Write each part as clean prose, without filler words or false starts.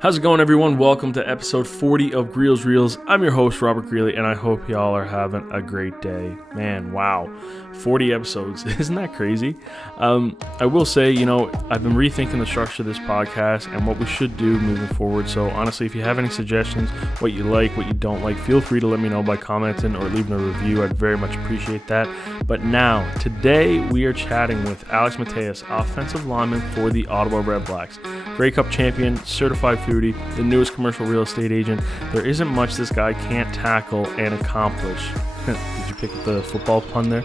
How's it going, everyone? Welcome to episode 40 of Greels Reels. I'm your host, Robert Greeley, and I hope y'all are having a great day. Man, wow. 40 episodes. Isn't that crazy? I will say, I've been rethinking the structure of this podcast and what we should do moving forward. So honestly, if you have any suggestions, what you like, what you don't like, feel free to let me know by commenting or leaving a review. I'd very much appreciate that. But now, today, we are chatting with Alex Mateas, offensive lineman for the Ottawa Redblacks. Grey Cup champion, certified foodie, the newest commercial real estate agent. There isn't much this guy can't tackle and accomplish. Did you pick up the football pun there?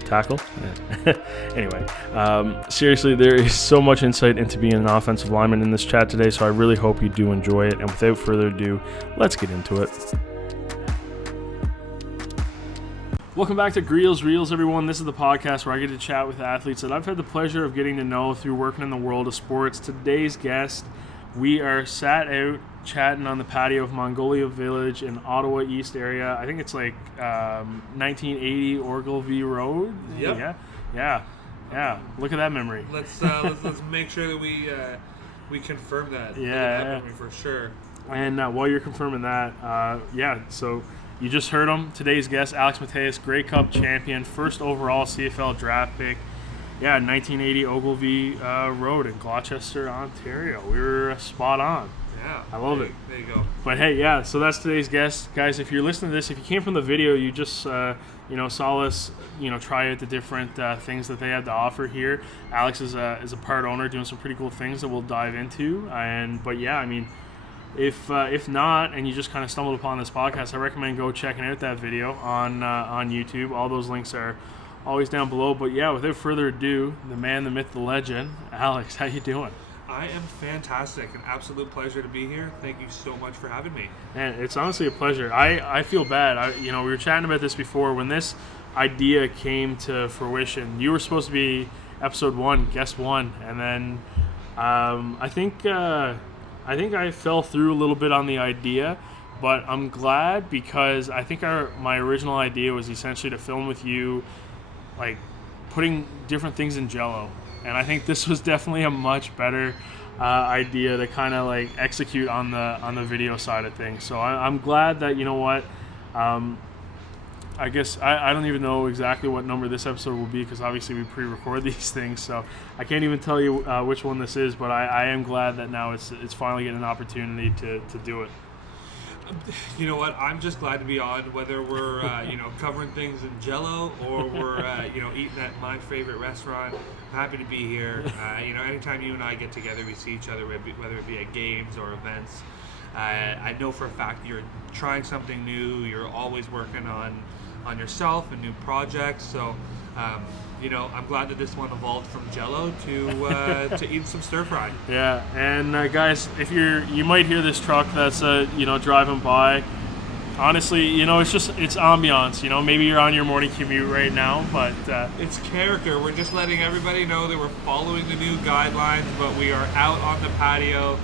Tackle? Yeah. Anyway, seriously, there is so much insight into being an offensive lineman in this chat today, so I really hope you do enjoy it. And without further ado, let's get into it. Welcome back to Greels Reels, everyone. This is the podcast where I get to chat with athletes that I've had the pleasure of getting to know through working in the world of sports. Today's guest, we are sat out chatting on the patio of Mongolia Village in Ottawa East area. I think it's like 1980 Ogilvie Road. Yep. Yeah. Look at that memory. Let's make sure that we confirm that. Yeah. That memory for sure. And while you're confirming that, so you just heard him. Today's guest, Alex Mateas, Grey Cup champion, first overall CFL draft pick. 1980 Ogilvie Road in Gloucester, Ontario. We were spot on. Yeah. I love it. There you go. But hey, so that's today's guest. Guys, if you're listening to this, if you came from the video, you just, saw us, try out the different things that they had to offer here. Alex is a part owner doing some pretty cool things that we'll dive into. If not, and you just kind of stumbled upon this podcast, I recommend go checking out that video on YouTube. All those links are always down below. But yeah, without further ado, the man, the myth, the legend, Alex, how you doing? I am fantastic. An absolute pleasure to be here. Thank you so much for having me. Man, it's honestly a pleasure. I feel bad. We were chatting about this before. When this idea came to fruition, you were supposed to be episode 1, guest 1, and then I think I fell through a little bit on the idea, but I'm glad because I think my original idea was essentially to film with you, like putting different things in Jell-O, and I think this was definitely a much better idea to kind of like execute on the video side of things. So I'm glad that I guess I don't even know exactly what number this episode will be because obviously we pre-record these things, so I can't even tell you which one this is, but I am glad that now it's finally getting an opportunity to do it. You know what? I'm just glad to be on, whether we're covering things in Jell-O or we're eating at my favorite restaurant. I'm happy to be here. Anytime you and I get together, we see each other, whether it be at games or events. I know for a fact you're trying something new. You're always working on yourself and new projects. So, I'm glad that this one evolved from Jell-O to eating some stir fry. Yeah, and guys, if you might hear this truck that's driving by. Honestly, it's ambiance. Maybe you're on your morning commute right now, but it's character. We're just letting everybody know that we're following the new guidelines, but we are out on the patio,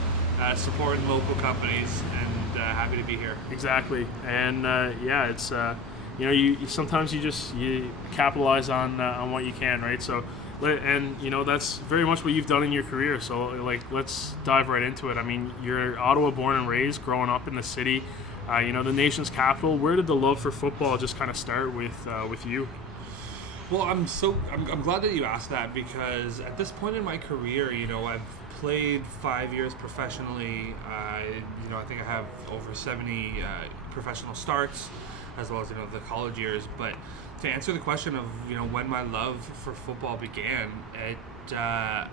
supporting local companies, and happy to be here. Exactly, and it's. You sometimes you capitalize on what you can, right? So, and that's very much what you've done in your career. So, let's dive right into it. I mean, you're Ottawa born and raised, growing up in the city, the nation's capital. Where did the love for football just kind of start with you? Well, I'm glad that you asked that because at this point in my career, I've played 5 years professionally. I think I have over 70 professional starts, as well as the college years. But to answer the question of when my love for football began, I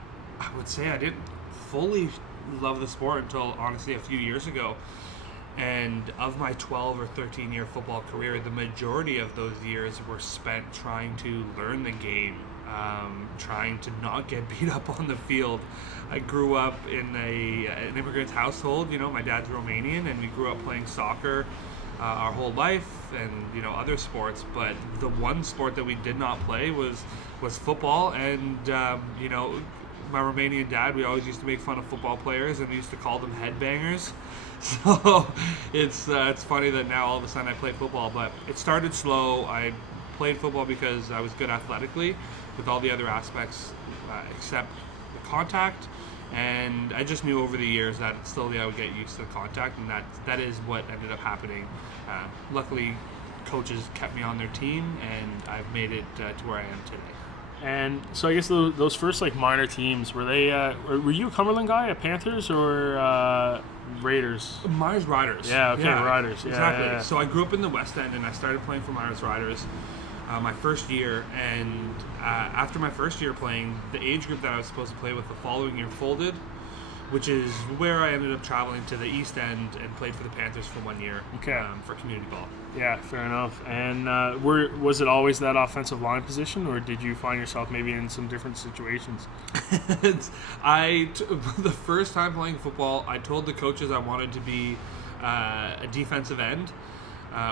would say I didn't fully love the sport until honestly a few years ago. And of my 12 or 13 year football career, the majority of those years were spent trying to learn the game, trying to not get beat up on the field. I grew up in an immigrant household. My dad's Romanian, and we grew up playing soccer our whole life, and other sports, but the one sport that we did not play was football. And my Romanian dad, we always used to make fun of football players, and we used to call them headbangers. So it's funny that now all of a sudden I play football, but it started slow. I played football because I was good athletically with all the other aspects except the contact And I just knew over the years that slowly I would get used to the contact, and that is what ended up happening. Luckily, coaches kept me on their team, and I've made it to where I am today. And so I guess those first like minor teams, were they? Were you a Cumberland guy at Panthers or Raiders? Myers Riders. Yeah, okay, Riders. Yeah, exactly. yeah. So I grew up in the West End, and I started playing for Myers Riders my first year. And after my first year playing, the age group that I was supposed to play with the following year folded, which is where I ended up traveling to the East End and played for the Panthers for 1 year for community ball. Yeah, fair enough. And was it always that offensive line position, or did you find yourself maybe in some different situations? The first time playing football, I told the coaches I wanted to be a defensive end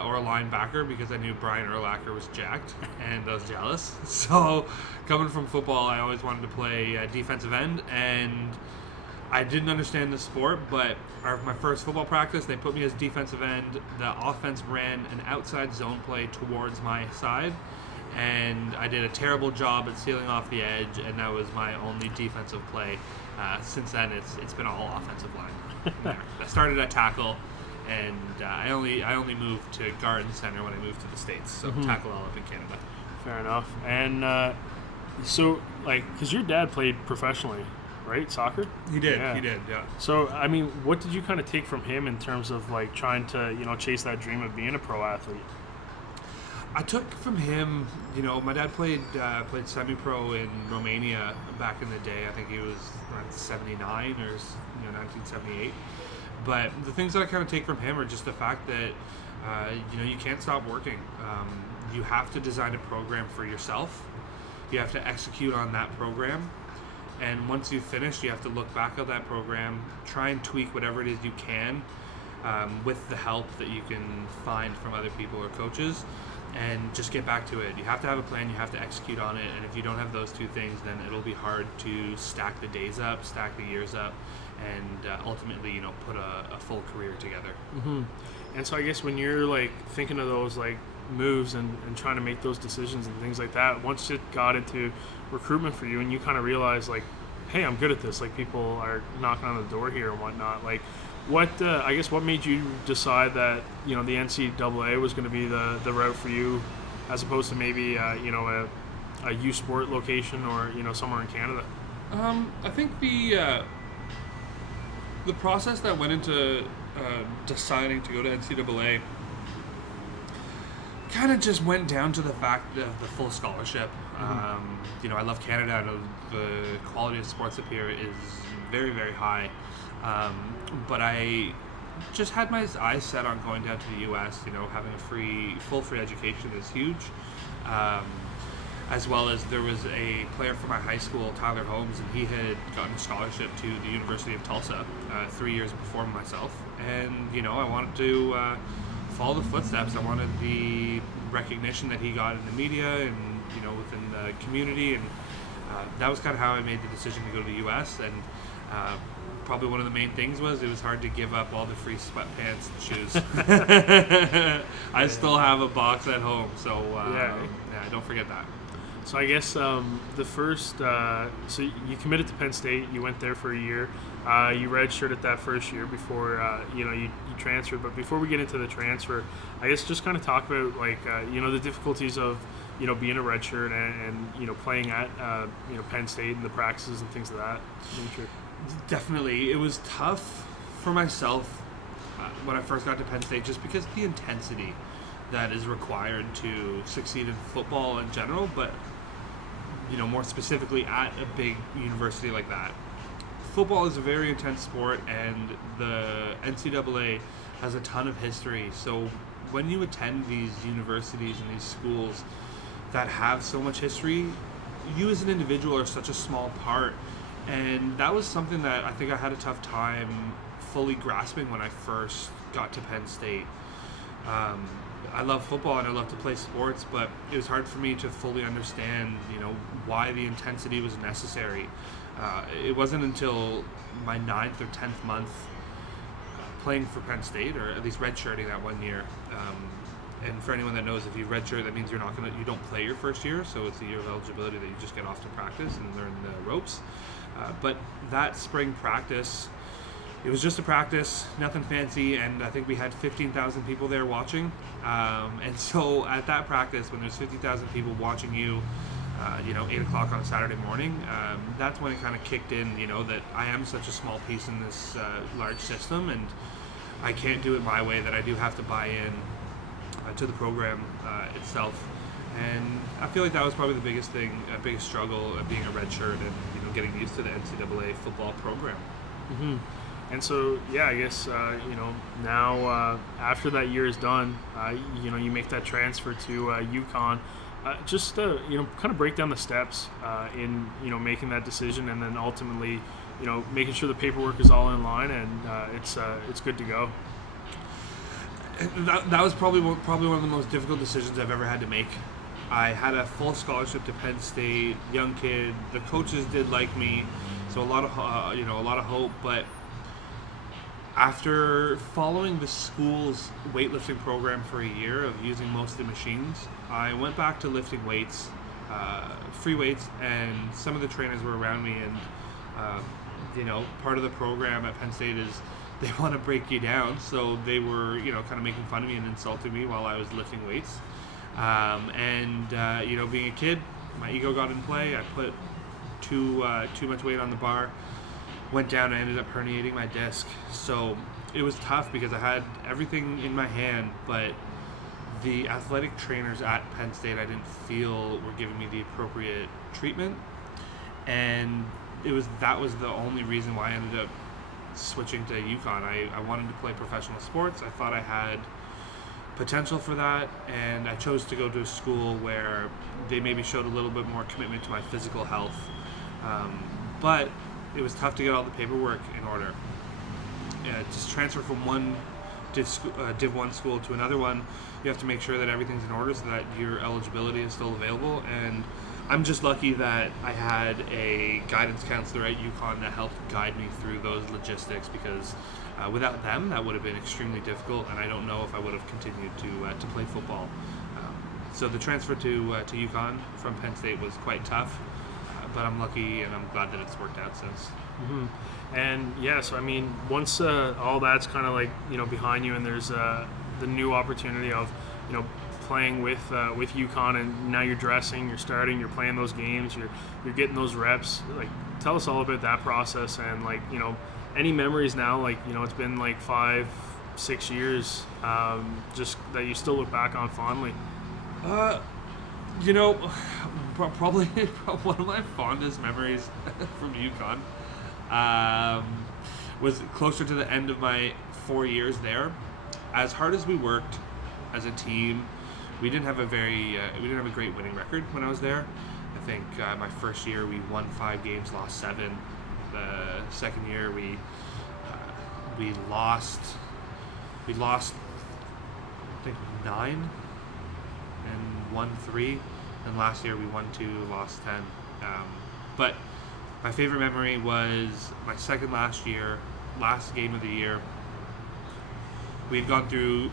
or a linebacker because I knew Brian Urlacher was jacked and I was jealous. So coming from football, I always wanted to play defensive end, and I didn't understand the sport, but my first football practice, they put me as defensive end. The offense ran an outside zone play towards my side, and I did a terrible job at sealing off the edge, and that was my only defensive play. Since then, it's been all offensive line. I started at tackle, and I only moved to guard and center when I moved to the States, so tackle all up in Canada. Fair enough. And so, because your dad played professionally, right? Soccer? He did, yeah. yeah. So, I mean, what did you kind of take from him in terms of, trying to, chase that dream of being a pro athlete? I took from him, my dad played semi-pro in Romania back in the day. I think he was around 79 or 1978. But the things that I kind of take from him are just the fact that, you can't stop working. You have to design a program for yourself. You have to execute on that program. And once you've finished, you have to look back at that program, try and tweak whatever it is you can with the help that you can find from other people or coaches, and just get back to it. You have to have a plan, you have to execute on it, and if you don't have those two things, then it'll be hard to stack the days up, stack the years up, and ultimately, put a full career together. Mm-hmm. And so I guess when you're thinking of those moves and trying to make those decisions and things like that, once it got into recruitment for you and you kind of realized hey, I'm good at this, people are knocking on the door here and whatnot, what made you decide that the NCAA was going to be the route for you as opposed to maybe a U Sport location or somewhere in Canada? I think the process that went into deciding to go to NCAA kind of just went down to the fact of the full scholarship. I love Canada. I know the quality of sports up here is very, very high. But I just had my eyes set on going down to the U.S. Having a full free education is huge. As well as there was a player from my high school, Tyler Holmes, and he had gotten a scholarship to the University of Tulsa 3 years before myself. And, I wanted to follow the footsteps. I wanted the recognition that he got in the media and, within the community. And that was kind of how I made the decision to go to the U.S. And probably one of the main things was it was hard to give up all the free sweatpants and shoes. I still have a box at home, so don't forget that. So I guess the first, so you committed to Penn State. You went there for a year. You redshirted that first year before you transferred. But before we get into the transfer, I guess just kind of talk about the difficulties of being a redshirt and playing at Penn State and the practices and things of that nature. Definitely, it was tough for myself when I first got to Penn State, just because the intensity that is required to succeed in football in general, but more specifically at a big university like that. Football is a very intense sport, and the NCAA has a ton of history. So when you attend these universities and these schools that have so much history, you as an individual are such a small part. And that was something that I think I had a tough time fully grasping when I first got to Penn State. I love football and I love to play sports, but it was hard for me to fully understand, why the intensity was necessary. It wasn't until my 9th or 10th month playing for Penn State, or at least redshirting that 1 year. And for anyone that knows, if you redshirt, that means you don't play your first year, so it's a year of eligibility that you just get off to practice and learn the ropes. But that spring practice, it was just a practice, nothing fancy, and I think we had 15,000 people there watching. And so at that practice, when there's 50,000 people watching you, 8 o'clock on a Saturday morning, that's when it kind of kicked in, that I am such a small piece in this large system, and I can't do it my way, that I do have to buy in to the program itself. And I feel like that was probably the biggest struggle of being a redshirt and getting used to the NCAA football program. Mm-hmm. And so, yeah, I guess now after that year is done, you make that transfer to UConn. Just kind of break down the steps in making that decision, and then ultimately making sure the paperwork is all in line and it's good to go. That was probably one of the most difficult decisions I've ever had to make. I had a full scholarship to Penn State, young kid. The coaches did like me, so a lot of hope. But after following the school's weightlifting program for a year of using most of the machines, I went back to lifting weights, free weights, and some of the trainers were around me. And part of the program at Penn State is they want to break you down, so they were kind of making fun of me and insulting me while I was lifting weights. Being a kid, my ego got in play. I put too much weight on the bar, went down, and ended up herniating my disc. So it was tough because I had everything in my hand, but the athletic trainers at Penn State I didn't feel were giving me the appropriate treatment, and that was the only reason why I ended up switching to UConn. I wanted to play professional sports. I thought I had potential for that, and I chose to go to a school where they maybe showed a little bit more commitment to my physical health. But it was tough to get all the paperwork in order. To transfer from one Div 1 school to another one, you have to make sure that everything's in order so that your eligibility is still available. And I'm just lucky that I had a guidance counselor at UConn that helped guide me through those logistics, because without them, that would have been extremely difficult, and I don't know if I would have continued to play football. So the transfer to UConn from Penn State was quite tough, but I'm lucky and I'm glad that it's worked out since. Mm-hmm. And yeah, so I mean, once all that's kind of like behind you, and there's the new opportunity of playing with UConn, and now you're dressing, you're starting, you're playing those games, you're getting those reps. Like, tell us all about that process, and any memories now, it's been 5-6 years, just that you still look back on fondly. Probably one of my fondest memories from UConn was closer to the end of my 4 years there. As hard as we worked as a team, we didn't have a great winning record when I was there. I think my first year we won 5 games, lost 7. The second year we lost I think 9 and won 3. And last year we won 2, lost 10. But my favorite memory was my last game of the year. We had gone through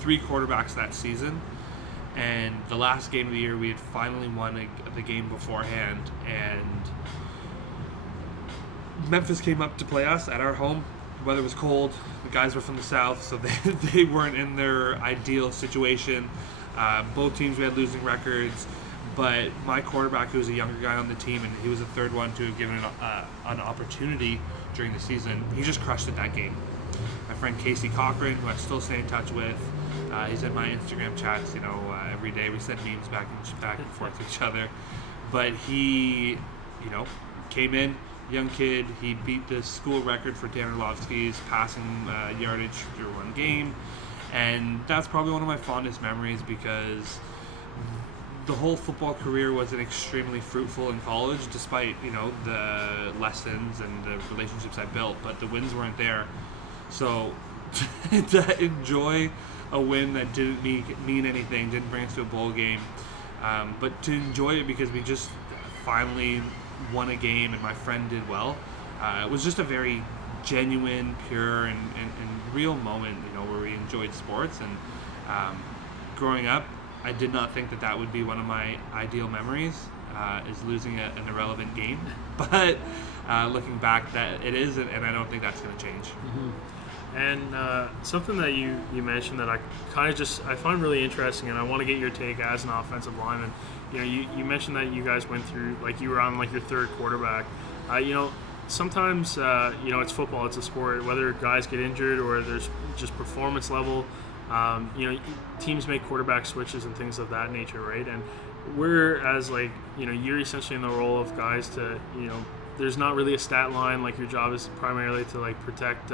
3 quarterbacks that season, and the last game of the year we had finally won the game beforehand, and Memphis came up to play us at our home. The weather was cold. The guys were from the south, so they weren't in their ideal situation. Both teams, we had losing records, but my quarterback, who was a younger guy on the team, and he was the third one to have given an opportunity during the season, he just crushed it that game. My friend Casey Cochran, who I still stay in touch with, he's in my Instagram chats, every day. We send memes back and forth to each other. But he, came in, young kid. He beat the school record for Dan Orlovsky's passing yardage through one game. And that's probably one of my fondest memories, because the whole football career wasn't extremely fruitful in college, despite, the lessons and the relationships I built, but the wins weren't there. So to enjoy a win that didn't mean anything, didn't bring us to a bowl game, but to enjoy it because we just finally won a game and my friend did well, it was just a very genuine, pure, and real moment, where we enjoyed sports. And growing up, I did not think that would be one of my ideal memories. is losing an irrelevant game. But looking back, that it is, and I don't think that's going to change. Mm-hmm. And something that you mentioned that I find really interesting, and I want to get your take as an offensive lineman. You mentioned that you guys went through, like, you were on like your third quarterback. Sometimes it's football, it's a sport. Whether guys get injured or there's just performance level, teams make quarterback switches and things of that nature, right? And we're you're essentially in the role of guys to there's not really a stat line. Like, your job is primarily to like protect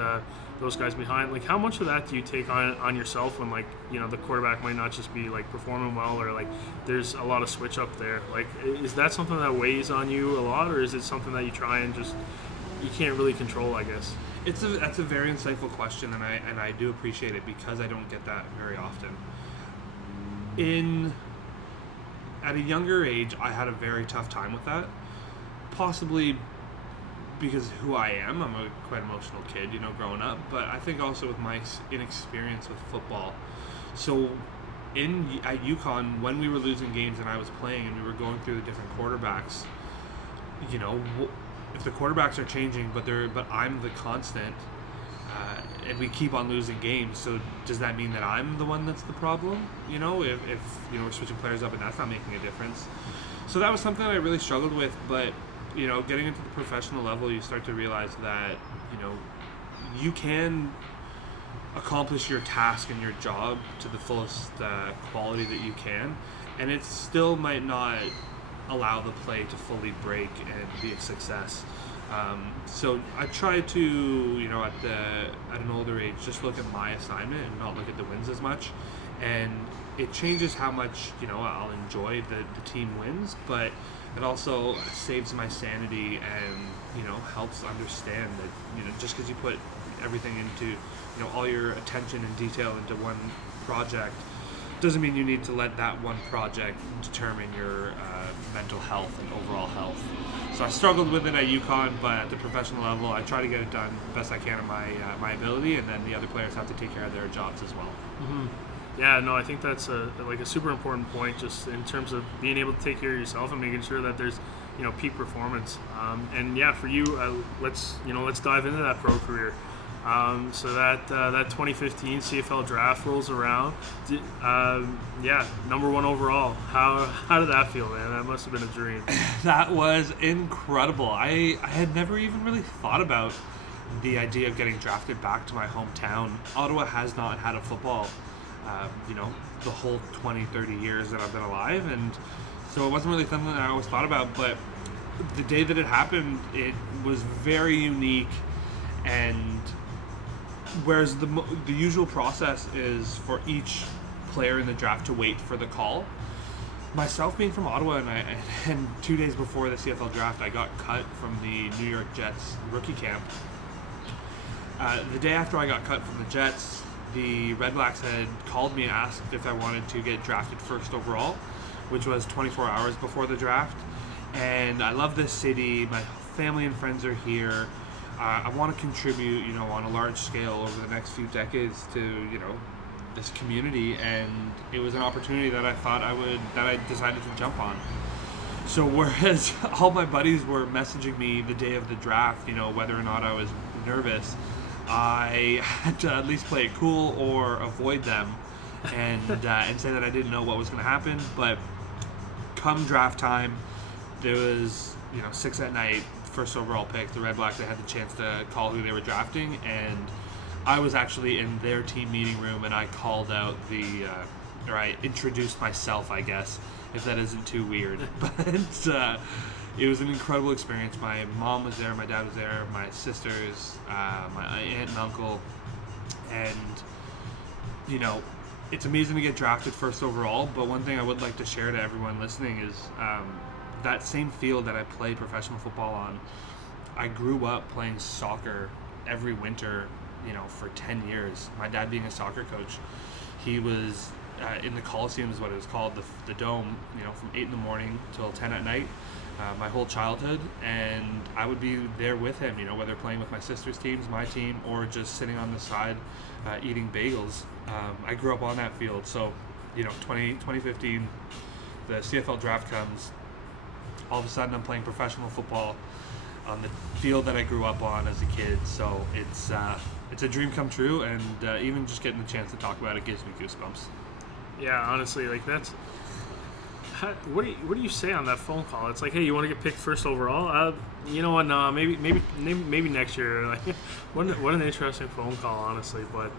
those guys behind. Like, how much of that do you take on yourself when the quarterback might not just be like performing well, or like there's a lot of switch up there? Like, is that something that weighs on you a lot, or is it something that you try and just you can't really control, I guess? That's a very insightful question, and I do appreciate it because I don't get that very often. At a younger age, I had a very tough time with that, possibly because of who I am. I'm a quite emotional kid, growing up, but I think also with my inexperience with football. So at UConn, when we were losing games and I was playing and we were going through the different quarterbacks, if the quarterbacks are changing, but I'm the constant, and we keep on losing games, so does that mean that I'm the one that's the problem? If we're switching players up and that's not making a difference. So that was something that I really struggled with, but getting into the professional level, you start to realize that you can accomplish your task and your job to the fullest quality that you can, and it still might not allow the play to fully break and be a success. So I try to, at an older age, just look at my assignment and not look at the wins as much. And it changes how much, I'll enjoy the team wins, but it also saves my sanity and, helps understand that, just because you put everything into, all your attention and detail into one project, doesn't mean you need to let that one project determine your mental health and overall health. So I struggled with it at UConn, but at the professional level, I try to get it done best I can in my ability, and then the other players have to take care of their jobs as well. Mm-hmm. Yeah, no, I think that's a super important point, just in terms of being able to take care of yourself and making sure that there's peak performance. And yeah, for you, let's dive into that pro career. So that 2015 CFL draft rolls around. Number one overall. How did that feel, man? That must have been a dream. That was incredible. I had never even really thought about the idea of getting drafted back to my hometown. Ottawa has not had a football, the whole 20, 30 years that I've been alive, and so it wasn't really something that I always thought about. But the day that it happened, it was very unique, and whereas the usual process is for each player in the draft to wait for the call, myself being from Ottawa, and 2 days before the CFL draft, I got cut from the New York Jets rookie camp. The day after I got cut from the Jets, the Red Blacks had called me and asked if I wanted to get drafted first overall, which was 24 hours before the draft. And I love this city. My family and friends are here. I want to contribute, on a large scale over the next few decades to, this community. And it was an opportunity that I decided to jump on. So whereas all my buddies were messaging me the day of the draft, whether or not I was nervous, I had to at least play it cool or avoid them and say that I didn't know what was going to happen. But come draft time, there was 6 p.m, first overall pick. The Red Blacks, they had the chance to call who they were drafting, and I was actually in their team meeting room, and I called out or I introduced myself, I guess, if that isn't too weird. But it was an incredible experience. My mom was there, my dad was there, my sisters, my aunt and uncle, and it's amazing to get drafted first overall. But one thing I would like to share to everyone listening is that same field that I played professional football on, I grew up playing soccer every winter, for 10 years. My dad being a soccer coach, he was in the Coliseum is what it was called, the Dome, from 8 a.m. till 10 p.m, my whole childhood, and I would be there with him, whether playing with my sister's teams, my team, or just sitting on the side eating bagels. I grew up on that field. So 2015, the CFL draft comes. all of a sudden I'm playing professional football on the field that I grew up on as a kid. So it's a dream come true, and even just getting the chance to talk about it gives me goosebumps. Yeah, honestly, like that's. What do you say on that phone call? It's like, hey, you want to get picked first overall? You know what? No, maybe next year. Like, what an interesting phone call, honestly. But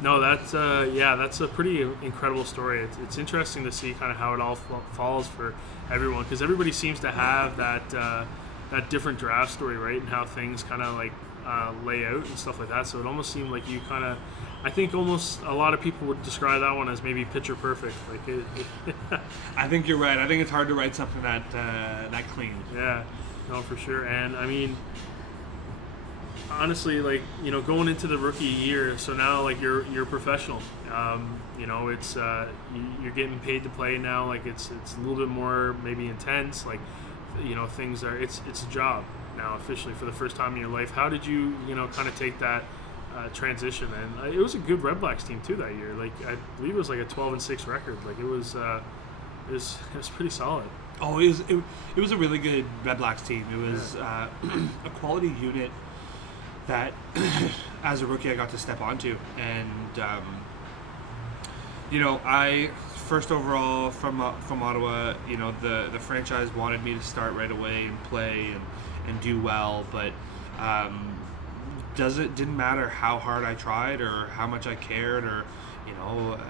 no, that's a pretty incredible story. It's interesting to see kind of how it all falls for everyone, because everybody seems to have that different draft story, right? And how things kind of like lay out and stuff like that. So it almost seemed like you kind of. I think almost a lot of people would describe that one as maybe picture perfect. Like I think you're right. I think it's hard to write something that clean. Yeah, no, for sure. And I mean, honestly, like, you know, going into the rookie year, so now like you're professional. You know, it's you're getting paid to play now. Like it's a little bit more maybe intense. Like, you know, things are it's a job now officially for the first time in your life. How did you kind of take that transition? And it was a good Red Blacks team too that year. Like I believe it was like a 12-6 record. Like it was pretty solid. Oh, it was a really good Red Blacks team. It was a quality unit that as a rookie I got to step onto, and I first overall from Ottawa. You know, the franchise wanted me to start right away and play and do well, but didn't matter how hard I tried or how much I cared or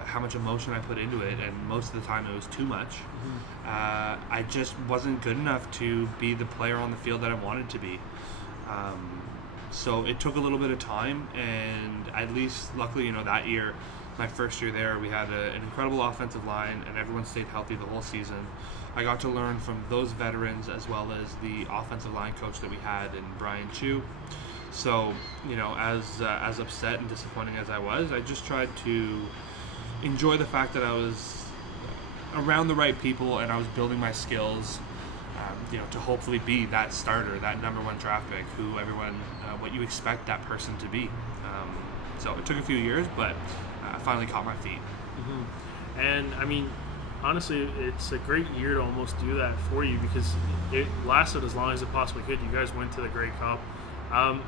how much emotion I put into it, and most of the time it was too much. I just wasn't good enough to be the player on the field that I wanted to be. So it took a little bit of time, and at least luckily, that year, my first year there, we had an incredible offensive line, and everyone stayed healthy the whole season. I got to learn from those veterans as well as the offensive line coach that we had in Brian Chu. So, as upset and disappointing as I was, I just tried to enjoy the fact that I was around the right people and I was building my skills, to hopefully be that starter, that number one draft pick, who everyone, what you expect that person to be. So it took a few years, but I finally caught my feet. Mm-hmm. And, I mean, honestly, it's a great year to almost do that for you because it lasted as long as it possibly could. You guys went to the Grey Cup.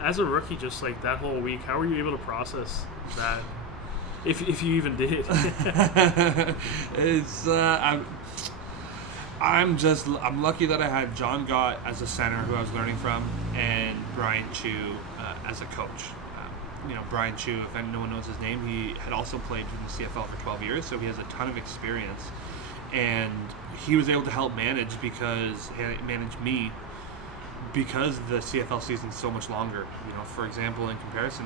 As a rookie, just like that whole week, how were you able to process that, if you even did? It's I'm lucky that I had John Gott as a center who I was learning from, and Brian Chu as a coach. Brian Chu, if anyone knows his name, he had also played in the CFL for 12 years, so he has a ton of experience, and he was able to help manage me. Because the CFL season is so much longer. For example, in comparison,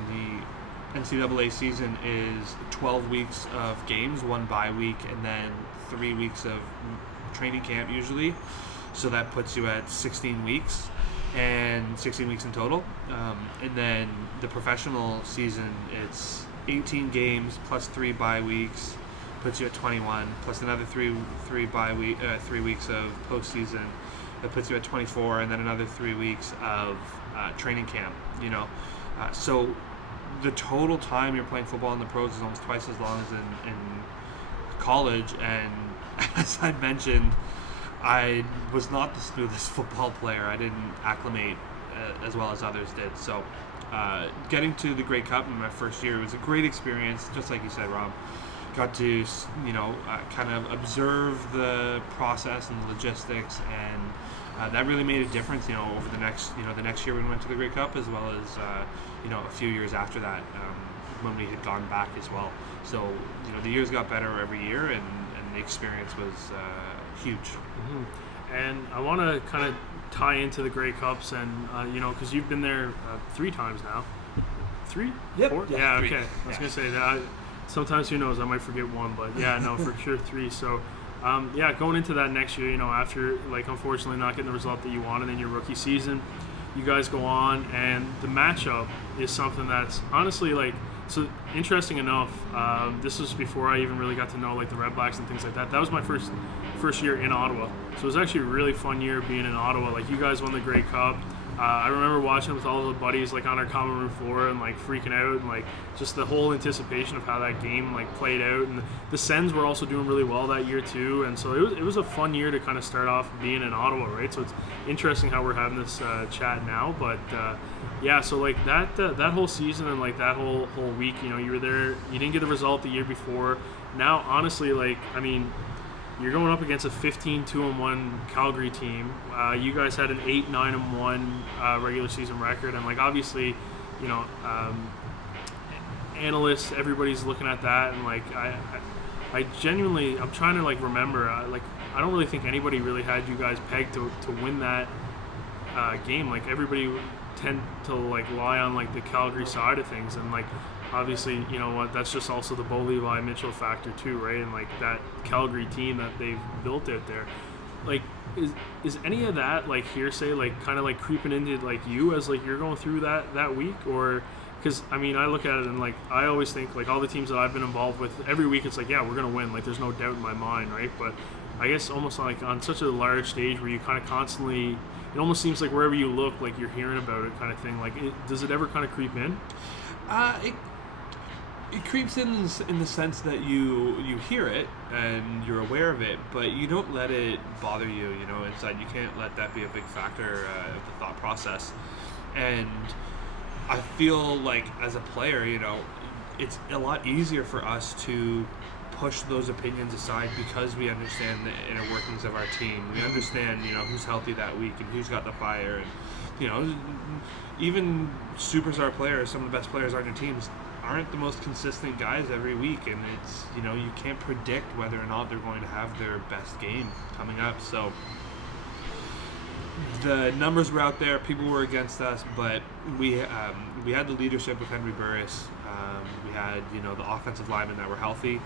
the NCAA season is 12 weeks of games, 1 bye week, and then 3 weeks of training camp usually. So that puts you at 16 weeks, and 16 weeks in total. And then the professional season, it's 18 games plus 3 bye weeks, puts you at 21, plus another 3 weeks of postseason. That puts you at 24, and then another 3 weeks of training camp. So the total time you're playing football in the pros is almost twice as long as in college. And as I mentioned, I was not the smoothest football player. I didn't acclimate as well as others did. So getting to the Grey Cup in my first year was a great experience, just like you said, Rob. Got to kind of observe the process and the logistics, and that really made a difference over the next year when we went to the Grey Cup, as well as a few years after that when we had gone back as well. So the years got better every year, and the experience was huge. Mm-hmm. And I want to kind of tie into the Grey Cups, and because you've been there 3 times now. 3? Yep. 4? Yeah. Okay. I was gonna say that. Sometimes, who knows, I might forget one, but yeah, no, for sure 3. So, going into that next year, after, unfortunately not getting the result that you wanted in your rookie season, you guys go on, and the matchup is something that's honestly, so interesting enough, this was before I even really got to know, the Red Blacks and things like that. That was my first year in Ottawa. So it was actually a really fun year being in Ottawa. You guys won the Grey Cup. I remember watching it with all the buddies like on our common room floor and like freaking out and like just the whole anticipation of how that game like played out. And the Sens were also doing really well that year too, and so it was a fun year to kind of start off being in Ottawa, right? So it's interesting how we're having this chat now, but yeah, so like that whole season and like that whole week, you know, you were there, you didn't get the result the year before. Now honestly, like, I mean, you're going up against a 15-2-1 Calgary team. You guys had an 8-9-1 regular season record, and like obviously, you know, analysts, everybody's looking at that, and like I genuinely, I'm trying to like remember, I don't really think anybody really had you guys pegged to win that game. Like everybody tend to like lie on like the Calgary side of things, and like obviously, you know what, that's just also the Bo Levi Mitchell factor too, right? And like that Calgary team that they've built out there, like is any of that like hearsay, like kind of like creeping into like you as like you're going through that week? Or because I mean, I look at it and like I always think like all the teams that I've been involved with, every week it's like, yeah, we're gonna win, like there's no doubt in my mind, right? But I guess almost like on such a large stage where you kind of constantly, it almost seems like wherever you look, like you're hearing about it kind of thing. Like does it ever kind of creep in? It creeps in the sense that you hear it and you're aware of it, but you don't let it bother you. You know, inside you can't let that be a big factor of the thought process. And I feel like as a player, you know, it's a lot easier for us to push those opinions aside because we understand the inner workings of our team. We understand, you know, who's healthy that week and who's got the fire. And, you know, even superstar players, some of the best players on your teams, aren't the most consistent guys every week, and it's, you know, you can't predict whether or not they're going to have their best game coming up. So the numbers were out there, people were against us, but we had the leadership with Henry Burris. We had, you know, the offensive linemen that were healthy,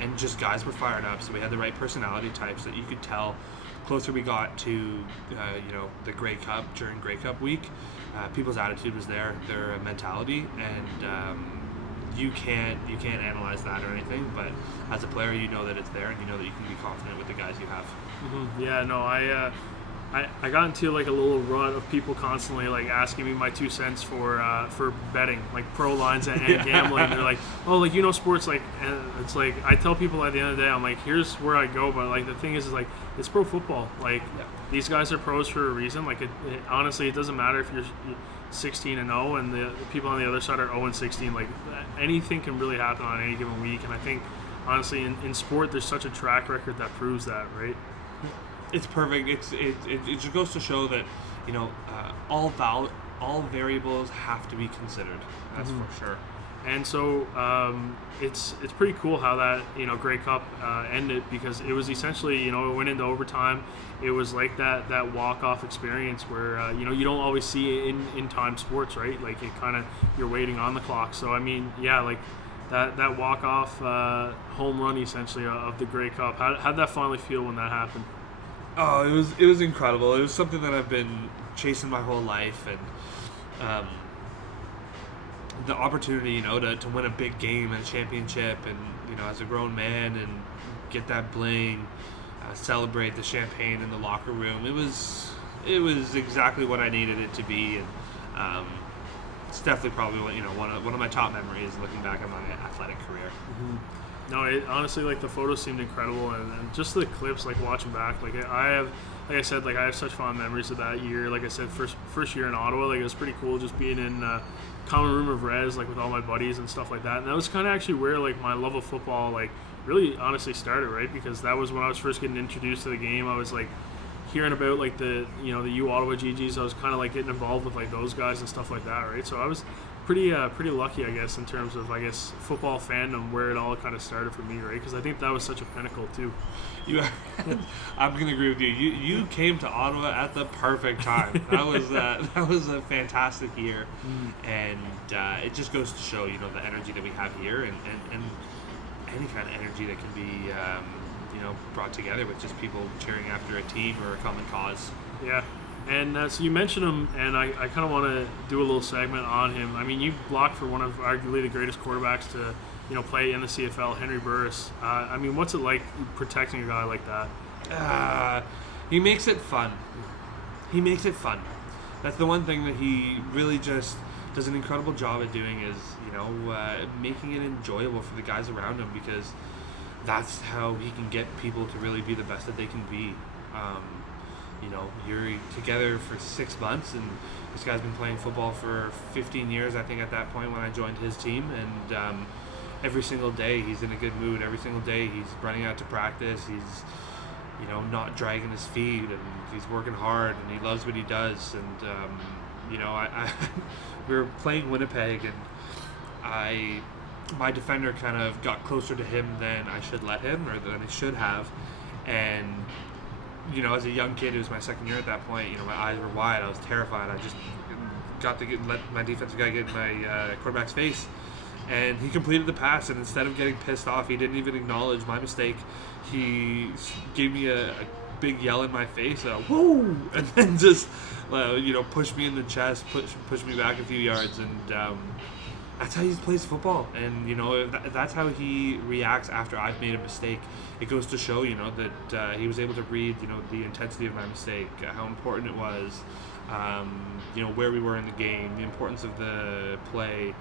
and just guys were fired up. So we had the right personality types that you could tell. Closer we got to, you know, the Grey Cup during Grey Cup week, people's attitude was there, their mentality, and you can't analyze that or anything. But as a player, you know that it's there, and you know that you can be confident with the guys you have. Mm-hmm. Yeah, no, I got into like a little rut of people constantly like asking me my 2 cents for betting, like pro lines and gambling. They're like, oh, like, you know, sports, like, and it's like I tell people at the end of the day, I'm like, here's where I go, but like the thing is like it's pro football. Like these guys are pros for a reason. Like honestly, it doesn't matter if you're 16-0 and the people on the other side are 0-16. Like anything can really happen on any given week, and I think honestly in sport there's such a track record that proves that, right? It's perfect. It just goes to show that, you know, all variables have to be considered. That's for sure. And so it's pretty cool how that, you know, Grey Cup ended, because it was essentially, you know, it went into overtime. It was like that walk-off experience where, you know, you don't always see it in time sports, right? Like it kind of, you're waiting on the clock. So, I mean, yeah, like that walk-off home run essentially of the Grey Cup. How'd that finally feel when that happened? Oh, it was incredible. It was something that I've been chasing my whole life, and the opportunity, you know, to win a big game and a championship, and, you know, as a grown man, and get that bling, celebrate the champagne in the locker room. It was exactly what I needed it to be, and it's definitely probably, you know, one of my top memories looking back at my athletic career. Mm-hmm. No, it honestly, like the photos seemed incredible, and just the clips, like watching back, like I have such fond memories of that year. Like I said, first year in Ottawa, like it was pretty cool just being in common room of res, like with all my buddies and stuff like that. And that was kind of actually where like my love of football like really honestly started, right? Because that was when I was first getting introduced to the game. I was like hearing about like the U Ottawa GGs. I was kind of like getting involved with like those guys and stuff like that, right? So I was pretty lucky, I guess, in terms of, I guess, football fandom, where it all kind of started for me, right? Because I think that was such a pinnacle too. I'm gonna agree with you. You came to Ottawa at the perfect time. That was a fantastic year, and it just goes to show, you know, the energy that we have here, and any kind of energy that can be you know, brought together with just people cheering after a team or a common cause. Yeah. And so you mentioned him, and I kind of want to do a little segment on him. I mean, you blocked for one of arguably the greatest quarterbacks to, you know, play in the CFL, Henry Burris. I mean, what's it like protecting a guy like that? He makes it fun. that's the one thing that he really just does an incredible job at doing is, making it enjoyable for the guys around him, because that's how he can get people to really be the best that they can be. You're together for 6 months, and this guy's been playing football for 15 years, I think, at that point when I joined his team, and every single day he's in a good mood. Every single day he's running out to practice. He's, not dragging his feet, and he's working hard, and he loves what he does. And we were playing Winnipeg, and my defender kind of got closer to him than I should let him, or than I should have. And as a young kid, it was my second year at that point. My eyes were wide. I was terrified. I just got to let my defensive guy get in my quarterback's face, and he completed the pass. And instead of getting pissed off, he didn't even acknowledge my mistake. He gave me a big yell in my face, "Woo!" and then just pushed me in the chest, pushed me back a few yards, and that's how he plays football. And if that's how he reacts after I've made a mistake, it goes to show that he was able to read the intensity of my mistake, how important it was, where we were in the game, the importance of the play,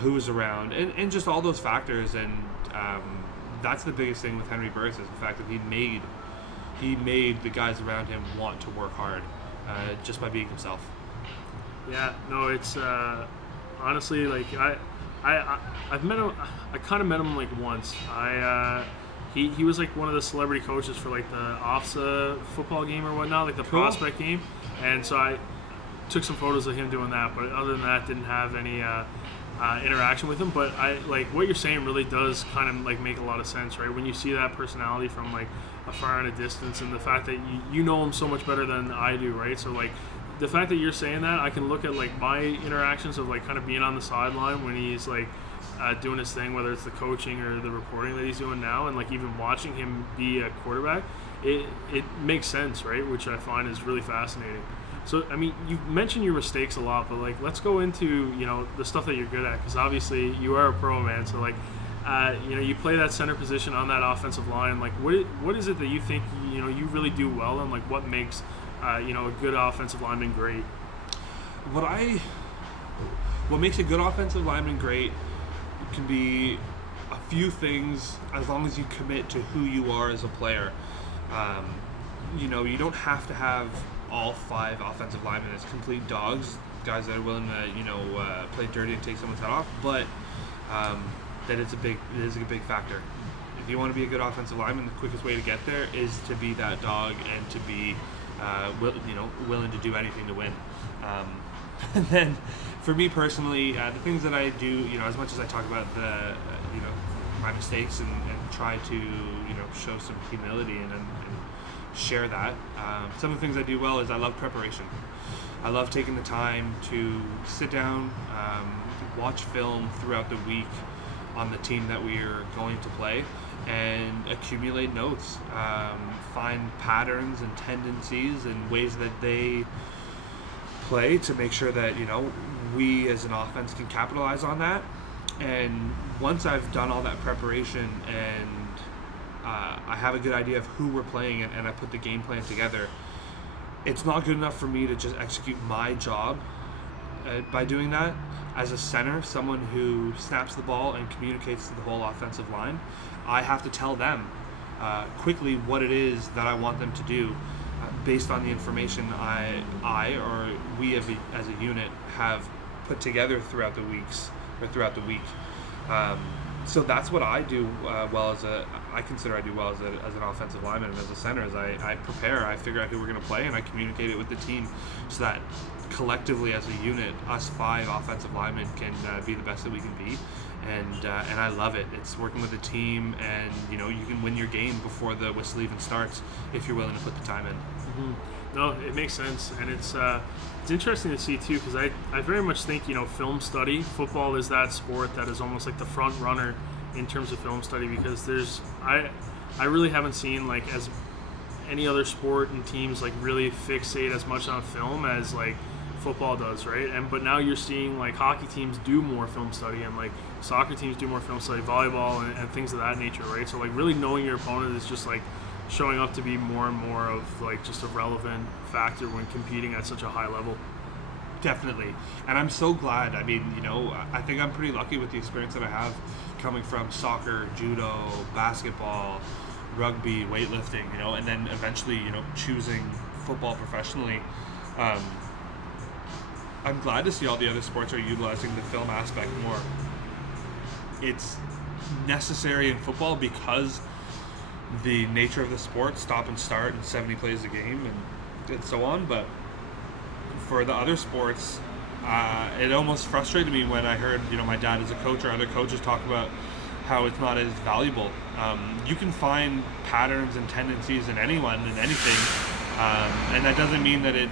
who was around, and just all those factors. And that's the biggest thing with Henry Burris, is the fact that he made the guys around him want to work hard, just by being himself. Yeah, no, it's honestly, like, I've met him. I kind of met him like once. He was like one of the celebrity coaches for like the OFSA football game or whatnot, like the prospect game, and so I took some photos of him doing that. But other than that, didn't have any interaction with him. But I like what you're saying really does kind of like make a lot of sense, right? When you see that personality from like afar in a distance, and the fact that you know him so much better than I do, right? So like, the fact that you're saying that, I can look at like my interactions of like kind of being on the sideline when he's like doing his thing, whether it's the coaching or the reporting that he's doing now, and like even watching him be a quarterback, it makes sense, right? Which I find is really fascinating. So I mean, you mentioned your mistakes a lot, but like let's go into the stuff that you're good at, because obviously you are a pro, man. So like you play that center position on that offensive line. Like what is it that you think you really do well, and like what makes a good offensive lineman great? What makes a good offensive lineman great can be a few things, as long as you commit to who you are as a player. You don't have to have all 5 offensive linemen as complete dogs, guys that are willing to play dirty and take someone's head off, but that it is a big factor. If you want to be a good offensive lineman, the quickest way to get there is to be that dog, and to be willing to do anything to win. And then, for me personally, the things that I do, as much as I talk about the, my mistakes and try to, show some humility and share that. Some of the things I do well is I love preparation. I love taking the time to sit down, watch film throughout the week on the team that we are going to play, and accumulate notes, find patterns and tendencies and ways that they play, to make sure that we as an offense can capitalize on that. And once I've done all that preparation, and I have a good idea of who we're playing, and I put the game plan together, it's not good enough for me to just execute my job by doing that. As a center, someone who snaps the ball and communicates to the whole offensive line, I have to tell them quickly what it is that I want them to do, based on the information I or we as a unit have put together throughout the week. So that's what I do well I consider I do well as an offensive lineman, and as a center, is I prepare, I figure out who we're going to play, and I communicate it with the team, so that collectively as a unit, us 5 offensive linemen can be the best that we can be. And I love it. It's working with a team, and you can win your game before the whistle even starts if you're willing to put the time in. Mm-hmm. No, it makes sense, and it's interesting to see too, because I very much think film study. Football is that sport that is almost like the front runner in terms of film study, because I really haven't seen like as any other sport and teams like really fixate as much on film as like football does, right? But now you're seeing like hockey teams do more film study, and like soccer teams do more film study, volleyball and things of that nature, right? So like really knowing your opponent is just like showing up to be more and more of like just a relevant factor when competing at such a high level. Definitely. And I'm so glad. I mean, I think I'm pretty lucky with the experience that I have coming from soccer, judo, basketball, rugby, weightlifting, and then eventually, choosing football professionally. I'm glad to see all the other sports are utilizing the film aspect more. It's necessary in football because the nature of the sport, stop and start, and 70 plays a game, and so on. But for the other sports, it almost frustrated me when I heard, my dad as a coach or other coaches talk about how it's not as valuable. You can find patterns and tendencies in anyone and anything, and that doesn't mean that it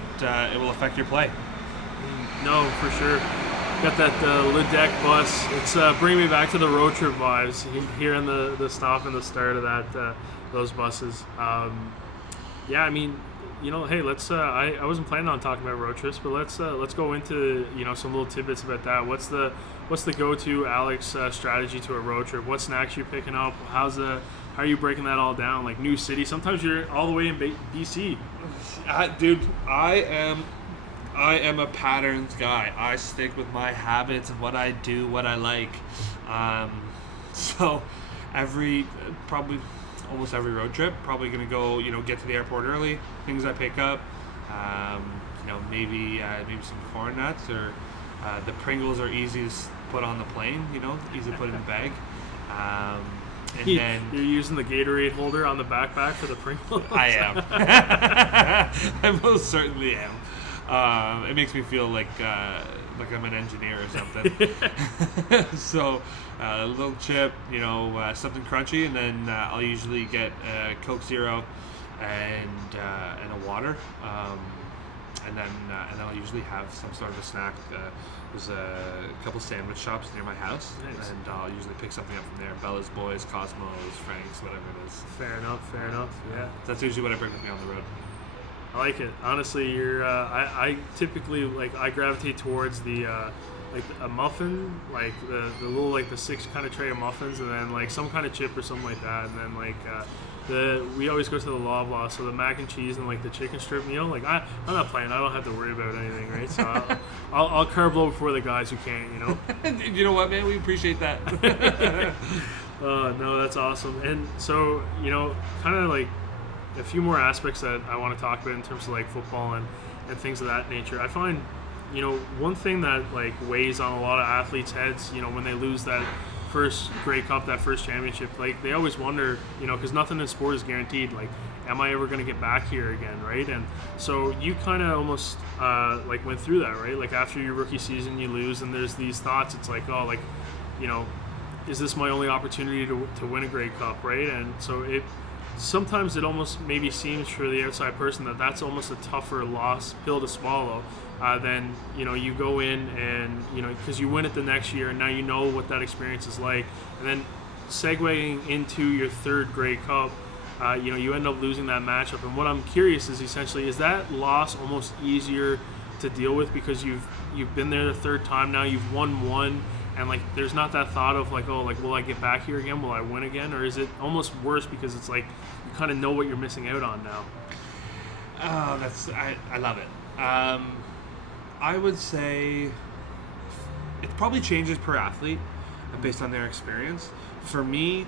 will affect your play. No, for sure. Got that Ledeck bus. It's bringing me back to the road trip vibes. Hearing the stop and the start of that those buses. Yeah, I mean, hey, let's. I wasn't planning on talking about road trips, but let's go into some little tidbits about that. What's the go-to Alex strategy to a road trip? What snacks you're picking up? How are you breaking that all down? Like new city. Sometimes you're all the way in BC. Dude, I am a patterns guy. I stick with my habits and what I do, what I like. So almost every road trip, probably going to go, get to the airport early. Things I pick up, maybe some corn nuts, or the Pringles are easy to put on the plane, easy to put in the bag. And then you're using the Gatorade holder on the backpack for the Pringles. I am. I most certainly am. It makes me feel like I'm an engineer or something. So a little chip, something crunchy, and then I'll usually get a Coke Zero and a water, and then I'll usually have some sort of a snack. There's a couple sandwich shops near my house, nice. And I'll usually pick something up from there. Bella's Boys, Cosmos, Frank's, whatever it is. Fair enough. Yeah, that's usually what I bring with me on the road. I like it. Honestly, you're. I typically I gravitate towards the like a muffin, like the little like the 6 kind of tray of muffins, and then some kind of chip or something like that, and then we always go to the Loblaw, so the mac and cheese and the chicken strip meal. I'm not playing. I don't have to worry about anything, right? So I'll carb load for the guys who can't, You know what, man? We appreciate that. No, that's awesome. And so kind of a few more aspects that I want to talk about in terms of football and things of that nature. I find, one thing that weighs on a lot of athletes' heads, when they lose that first Grey Cup, that first championship, they always wonder, because nothing in sport is guaranteed. Am I ever going to get back here again, right? And so you kind of almost went through that, right? After your rookie season, you lose, and there's these thoughts. It's is this my only opportunity to win a Grey Cup, right? And so sometimes it almost maybe seems for the outside person that that's almost a tougher pill to swallow than you go in and because you win it the next year and now you know what that experience is like, and then segueing into your third Grey Cup, you end up losing that matchup. And what I'm curious is essentially, is that loss almost easier to deal with because you've been there the third time now, you've won one, and there's not that thought of will I get back here again, will I win again, or is it almost worse because it's you kind of know what you're missing out on now? Oh, I love it. I would say it probably changes per athlete based on their experience. For me,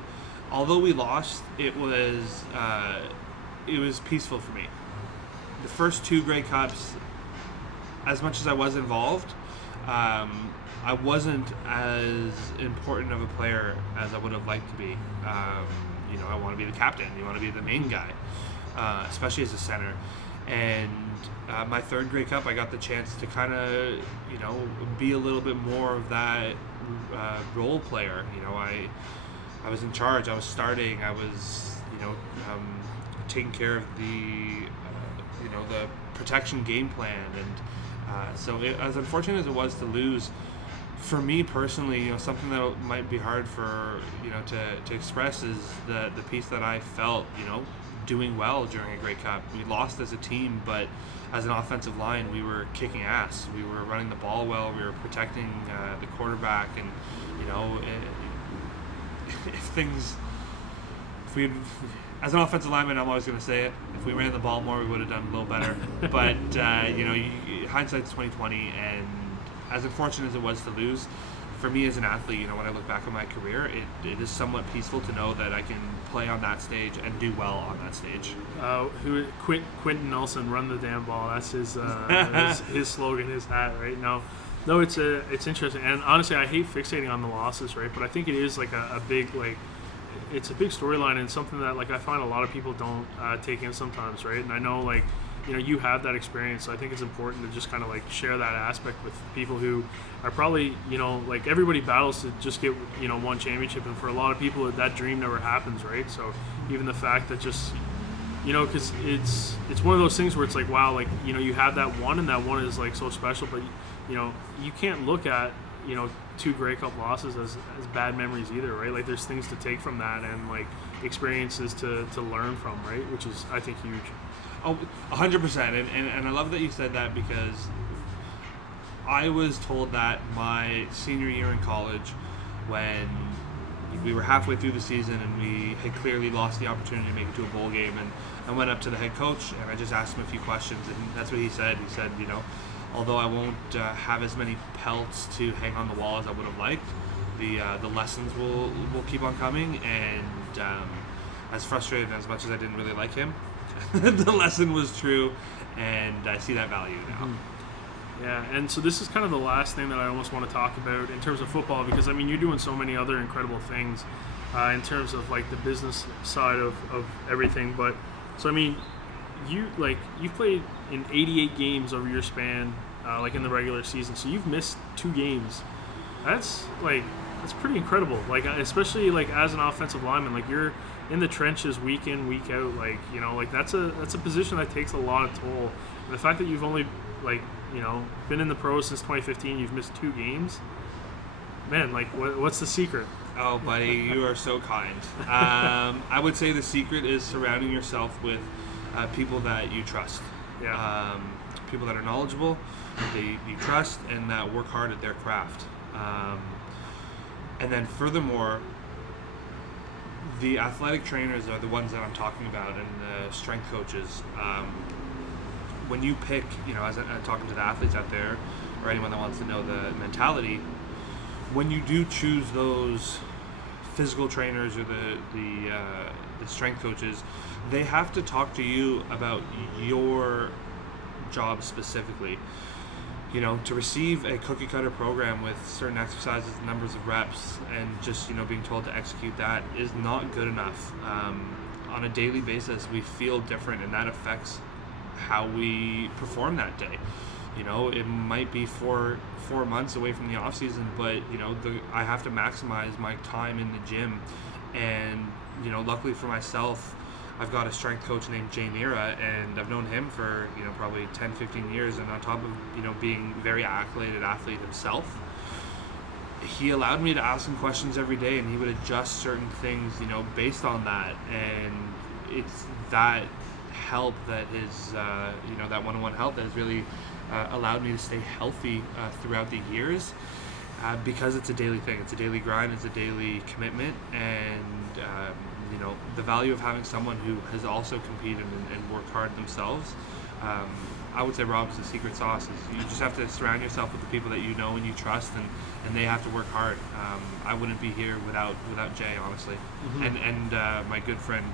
although we lost, it was peaceful for me. The first 2 Grey Cups, as much as I was involved, I wasn't as important of a player as I would have liked to be. I want to be the captain. You want to be the main guy, especially as a center. And my third Grey Cup, I got the chance to kind of, be a little bit more of that role player. I was in charge. I was starting. I was, taking care of the protection game plan. And so as unfortunate as it was to lose, for me personally, something that might be hard for to express is the piece that I felt, doing well during a Grey Cup. We lost as a team, but as an offensive line, we were kicking ass. We were running the ball well. We were protecting the quarterback, and if if we, as an offensive lineman, I'm always going to say it. If we ran the ball more, we would have done a little better. But hindsight's 20/20, and as unfortunate as it was to lose, for me as an athlete, when I look back on my career, it is somewhat peaceful to know that I can play on that stage and do well on that stage. Quentin Nelson, run the damn ball. That's his his slogan, his hat, right? No, it's interesting, and honestly, I hate fixating on the losses, right? But I think it is like a big it's a big storyline and something that I find a lot of people don't take in sometimes, right? And I know you have that experience, so I think it's important to just kind of share that aspect with people who are probably everybody battles to just get one championship, and for a lot of people that dream never happens, right? So even the fact that just because it's one of those things where it's wow, you have that one, and that one is so special, but you can't look at 2 Grey Cup losses as bad memories either, right? There's things to take from that, and experiences to learn from, right? Which is, I think, huge. Oh, 100%, and I love that you said that, because I was told that my senior year in college, when we were halfway through the season and we had clearly lost the opportunity to make it to a bowl game, and I went up to the head coach and I just asked him a few questions, and that's what he said. He said, although I won't have as many pelts to hang on the wall as I would have liked, the lessons will keep on coming, and as frustrated as much as I didn't really like him, the lesson was true, and I see that value now. Mm-hmm. Yeah, and so this is kind of the last thing that I almost want to talk about in terms of football, because you're doing so many other incredible things in terms of the business side of everything. But so you've played in 88 games over your span, in the regular season. So you've missed 2 games. That's pretty incredible. Especially as an offensive lineman, you're in the trenches week in, week out. That's a position that takes a lot of toll. And the fact that you've only been in the pros since 2015, you've missed 2 games. Man, what's the secret? Oh, buddy, you are so kind. I would say the secret is surrounding yourself with people that you trust. Yeah. People that are knowledgeable, that you trust, and that work hard at their craft. And then furthermore, the athletic trainers are the ones that I'm talking about, and the strength coaches. When you pick, as I'm talking to the athletes out there, or anyone that wants to know the mentality, when you do choose those physical trainers or the strength coaches, they have to talk to you about your job specifically. To receive a cookie cutter program with certain exercises, numbers of reps, and just being told to execute that is not good enough. On a daily basis, we feel different, and that affects how we perform that day. It might be 4 months away from the off season, but I have to maximize my time in the gym, and luckily for myself, I've got a strength coach named Jay Nira, and I've known him for probably 10-15 years, and on top of being very accoladed athlete himself, he allowed me to ask him questions every day, and he would adjust certain things based on that. And it's that help that is that one-on-one help that has really allowed me to stay healthy throughout the years, because it's a daily thing, it's a daily grind, it's a daily commitment, and the value of having someone who has also competed and worked hard themselves. I would say, Rob, is the secret sauce. Is you just have to surround yourself with the people that you know and you trust, and they have to work hard. I wouldn't be here without Jay, honestly. Mm-hmm. And my good friend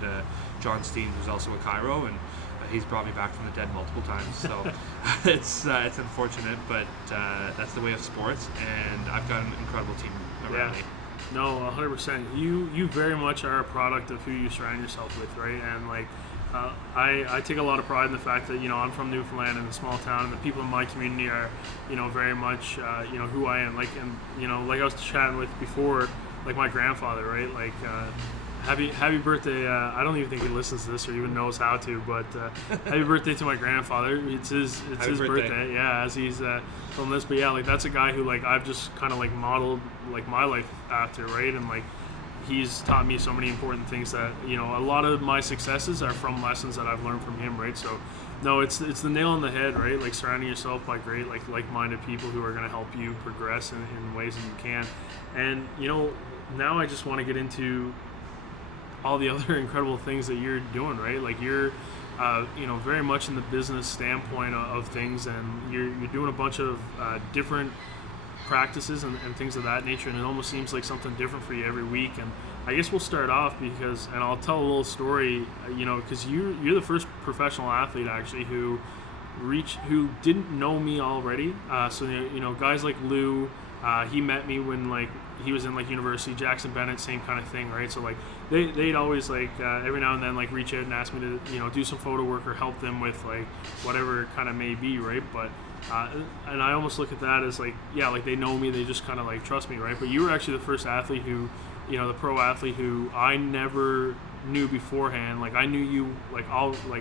John Steen, who's also a chiro, and he's brought me back from the dead multiple times. So it's unfortunate, but that's the way of sports, and I've got an incredible team around me. No, 100%. You very much are a product of who you surround yourself with, right? And I take a lot of pride in the fact that I'm from Newfoundland, in a small town, and the people in my community are very much who I am. And I was chatting with before, my grandfather, right? Happy birthday! I don't even think he listens to this or even knows how to, but happy birthday to my grandfather. It's his birthday. Yeah, as he's filming this. But yeah, that's a guy who I've just kind of modeled my life after, right? And he's taught me so many important things that a lot of my successes are from lessons that I've learned from him, right? So no, it's the nail on the head, right? Surrounding yourself by great like-minded people who are going to help you progress in ways that you can. And now I just want to get into all the other incredible things that you're doing, right? Like you're, very much in the business standpoint of things, and you're doing a bunch of different practices and things of that nature, and it almost seems like something different for you every week. And I guess we'll start off and I'll tell a little story, because you're the first professional athlete actually who didn't know me already. So guys like Lou, he met me when like he was in like university. Jackson Bennett, same kind of thing, right? So like they'd always like every now and then like reach out and ask me to do some photo work or help them with like whatever it kind of may be, right? But and I almost look at that as like, yeah, like they know me, they just kind of like trust me, right? But you were actually the first athlete who, the pro athlete who I never knew beforehand. Like I knew you,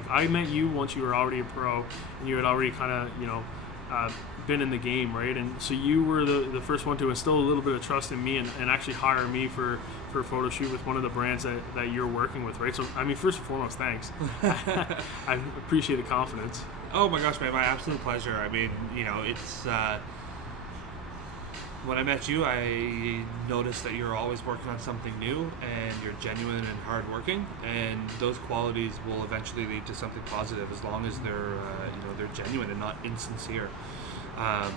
I met you once you were already a pro, and you had already kind of, been in the game, right? And so you were the first one to instill a little bit of trust in me and actually hire me for a photo shoot with one of the brands that you're working with, right? So, I mean, first and foremost, thanks. I appreciate the confidence. Oh my gosh, man, my absolute pleasure. I mean, it's when I met you, I noticed that you're always working on something new, and you're genuine and hardworking, and those qualities will eventually lead to something positive as long as they're genuine and not insincere. I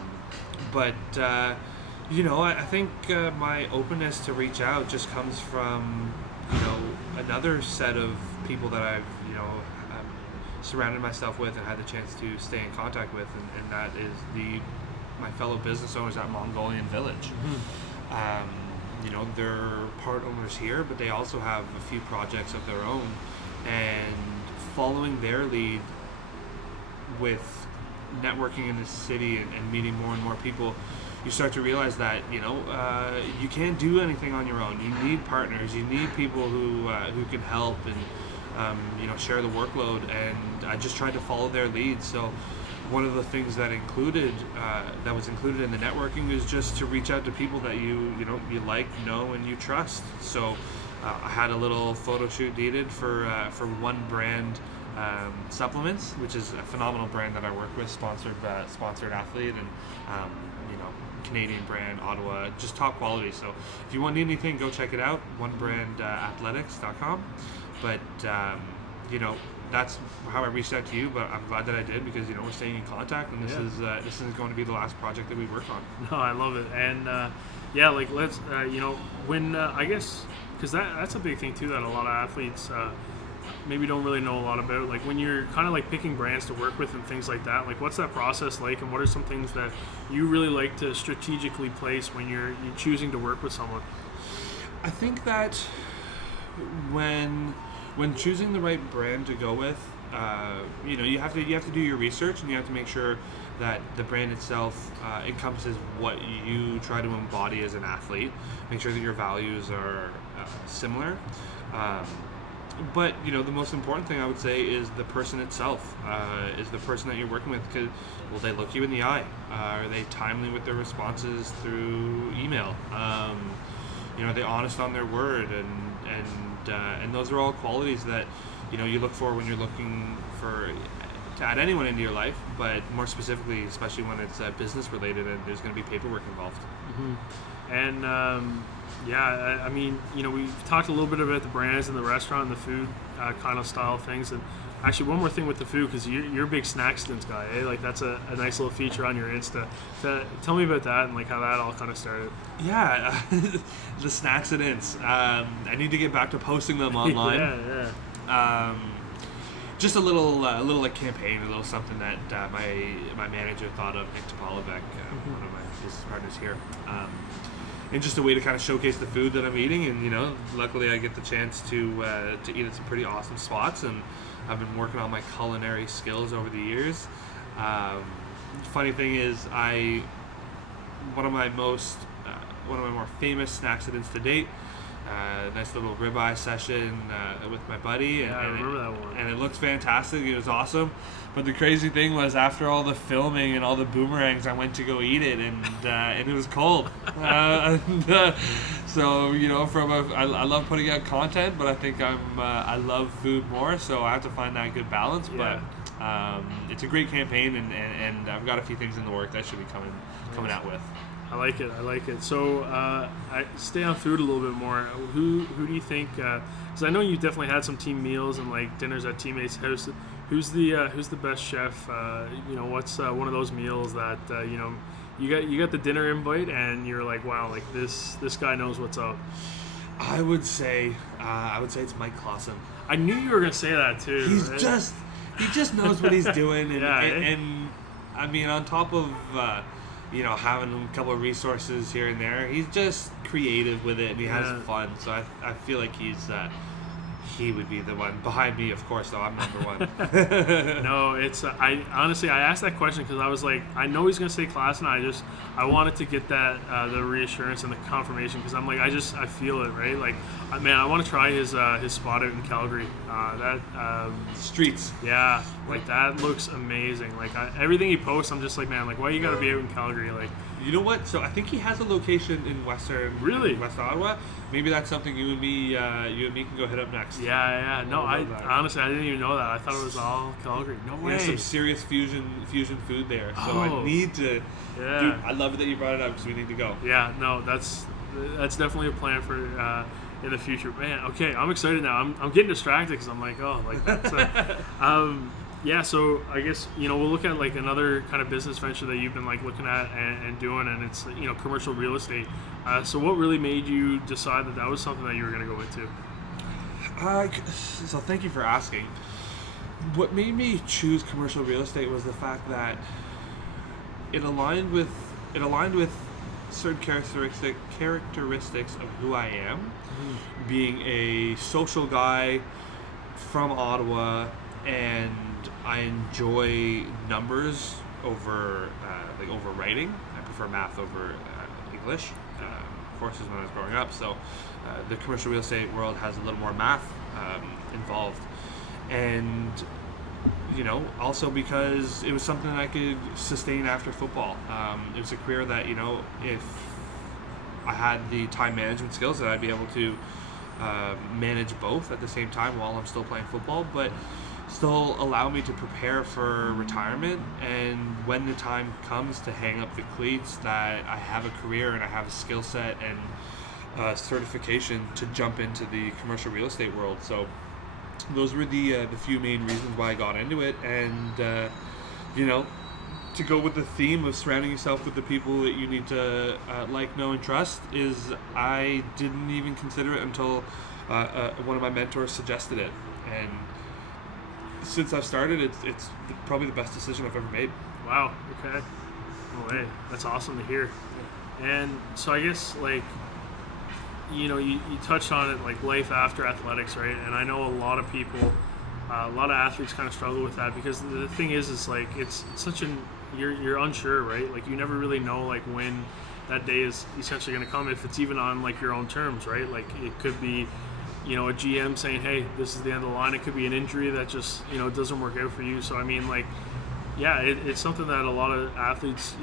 think my openness to reach out just comes from another set of people that I've surrounded myself with and had the chance to stay in contact with, and that is my fellow business owners at Mongolian Village. They're part owners here, but they also have a few projects of their own, and following their lead with networking in this city and meeting more and more people, you start to realize that you can't do anything on your own. You need partners. You need people who can help and share the workload. And I just tried to follow their lead. So one of the things that was included in the networking is just to reach out to people that you like, know, and you trust. So I had a little photo shoot dated for One Brand supplements, which is a phenomenal brand that I work with, sponsored athlete, and Canadian brand, Ottawa, just top quality. So if you want anything, go check it out, onebrandathletics.com. But that's how I reached out to you. But I'm glad that I did, because we're staying in contact, and this is going to be the last project that we work on. No, I love it. And let's when I guess, because that's a big thing too that a lot of athletes maybe don't really know a lot about, like when you're kind of like picking brands to work with and things like that. Like what's that process like, and what are some things that you really like to strategically place when you're choosing to work with someone? I think that when choosing the right brand to go with, you have to do your research, and you have to make sure that the brand itself encompasses what you try to embody as an athlete. Make sure that your values are similar. But the most important thing I would say is the person itself, is the person that you're working with. Because will they look you in the eye? Are they timely with their responses through email? Are they honest on their word? And those are all qualities that you look for when you're looking to add anyone into your life. But more specifically, especially when it's business related and there's going to be paperwork involved. Mm-hmm. And I mean, we've talked a little bit about the brands and the restaurant and the food kind of style things. And actually, one more thing with the food, because you're a big snacksidents guy, eh? Like that's a nice little feature on your Insta. Tell me about that and like how that all kind of started. Yeah, the snacksidents. I need to get back to posting them online. Yeah. Just a little like campaign, a little something that my manager thought of, Nick Topolovec, one of my business partners here. And just a way to kind of showcase the food that I'm eating, and luckily I get the chance to eat at some pretty awesome spots, and I've been working on my culinary skills over the years. Funny thing is, one of my more famous snacksidents to date. Nice little ribeye session with my buddy, I remember that one. And it looked fantastic. It was awesome. But the crazy thing was, after all the filming and all the boomerangs, I went to go eat it, and it was cold. So I love putting out content, but I think I love food more, so I have to find that good balance. Yeah. But it's a great campaign, and I've got a few things in the work that I should be coming out with. I like it. So I stay on food a little bit more. Who do you think? Because I know you definitely had some team meals and like dinners at teammates' house. Who's the best chef? What's one of those meals that you got the dinner invite and you're like, wow, like this guy knows what's up. I would say it's Mike Clausen. I knew you were gonna say that too. He just knows what he's doing, and, Yeah, and I mean, on top of having a couple of resources here and there, he's just creative with it and he has fun. So I feel like he would be the one behind me, of course. Though I'm number one. No, it's I honestly I asked that question because I was like, I know he's gonna say class, and I wanted to get that the reassurance and the confirmation because I'm like I feel it, right? Like, man, I want to try his spot out in Calgary. Streets. Yeah, like that looks amazing. Like everything he posts, I'm just like, man, like why you gotta be out in Calgary? Like, you know what? So I think he has a location in West Ottawa. Maybe that's something you and me can go hit up next. Yeah. No, I honestly I didn't even know that. I thought it was all Calgary. No way. There's some serious fusion food there. So I need to. Yeah. Dude, I love it that you brought it up because we need to go. Yeah. No, that's definitely a plan for in the future. Man, okay, I'm excited now. I'm getting distracted because I'm like, oh, like that's. Yeah, so I guess we'll look at like another kind of business venture that you've been like looking at and doing, and it's commercial real estate. So what really made you decide that was something that you were going to go into? So thank you for asking. What made me choose commercial real estate was the fact that it aligned with certain characteristics of who I am, being a social guy from Ottawa, and I enjoy numbers over writing. I prefer math over English courses when I was growing up. So the commercial real estate world has a little more math involved, and also because it was something I could sustain after football. It was a career that if I had the time management skills, that I'd be able to manage both at the same time while I'm still playing football, but still allow me to prepare for retirement, and when the time comes to hang up the cleats, that I have a career and I have a skill set and certification to jump into the commercial real estate world. So those were the few main reasons why I got into it, and to go with the theme of surrounding yourself with the people that you need to like, know, and trust, is I didn't even consider it until one of my mentors suggested it, and since I've started, it's probably the best decision I've ever made. Wow. Okay. No way. That's awesome to hear. And so I guess like you touched on it, like life after athletics, right? And I know a lot of people, a lot of athletes kind of struggle with that because the thing is like it's such you're unsure, right? Like you never really know like when that day is essentially going to come, if it's even on like your own terms, right? Like it could be a GM saying, hey, this is the end of the line. It could be an injury that just doesn't work out for you. So I mean, like, yeah, it's something that a lot of athletes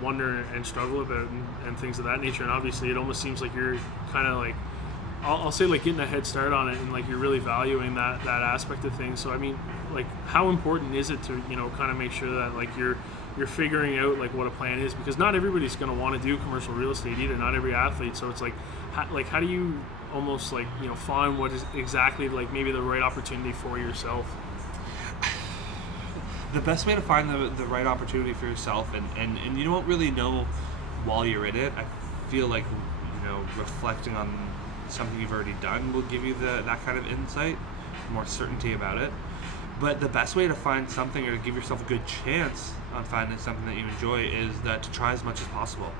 wonder and struggle about, and things of that nature. And obviously it almost seems like you're kind of like, I'll say like getting a head start on it, and like you're really valuing that aspect of things. So I mean, like, how important is it to kind of make sure that like you're figuring out like what a plan is, because not everybody's going to want to do commercial real estate either, not every athlete. So it's like how do you almost like find what is exactly like maybe the right opportunity for yourself? The best way to find the right opportunity for yourself, and you don't really know while you're in it. I feel like reflecting on something you've already done will give you that kind of insight, more certainty about it. But the best way to find something, or to give yourself a good chance on finding something that you enjoy, is that to try as much as possible.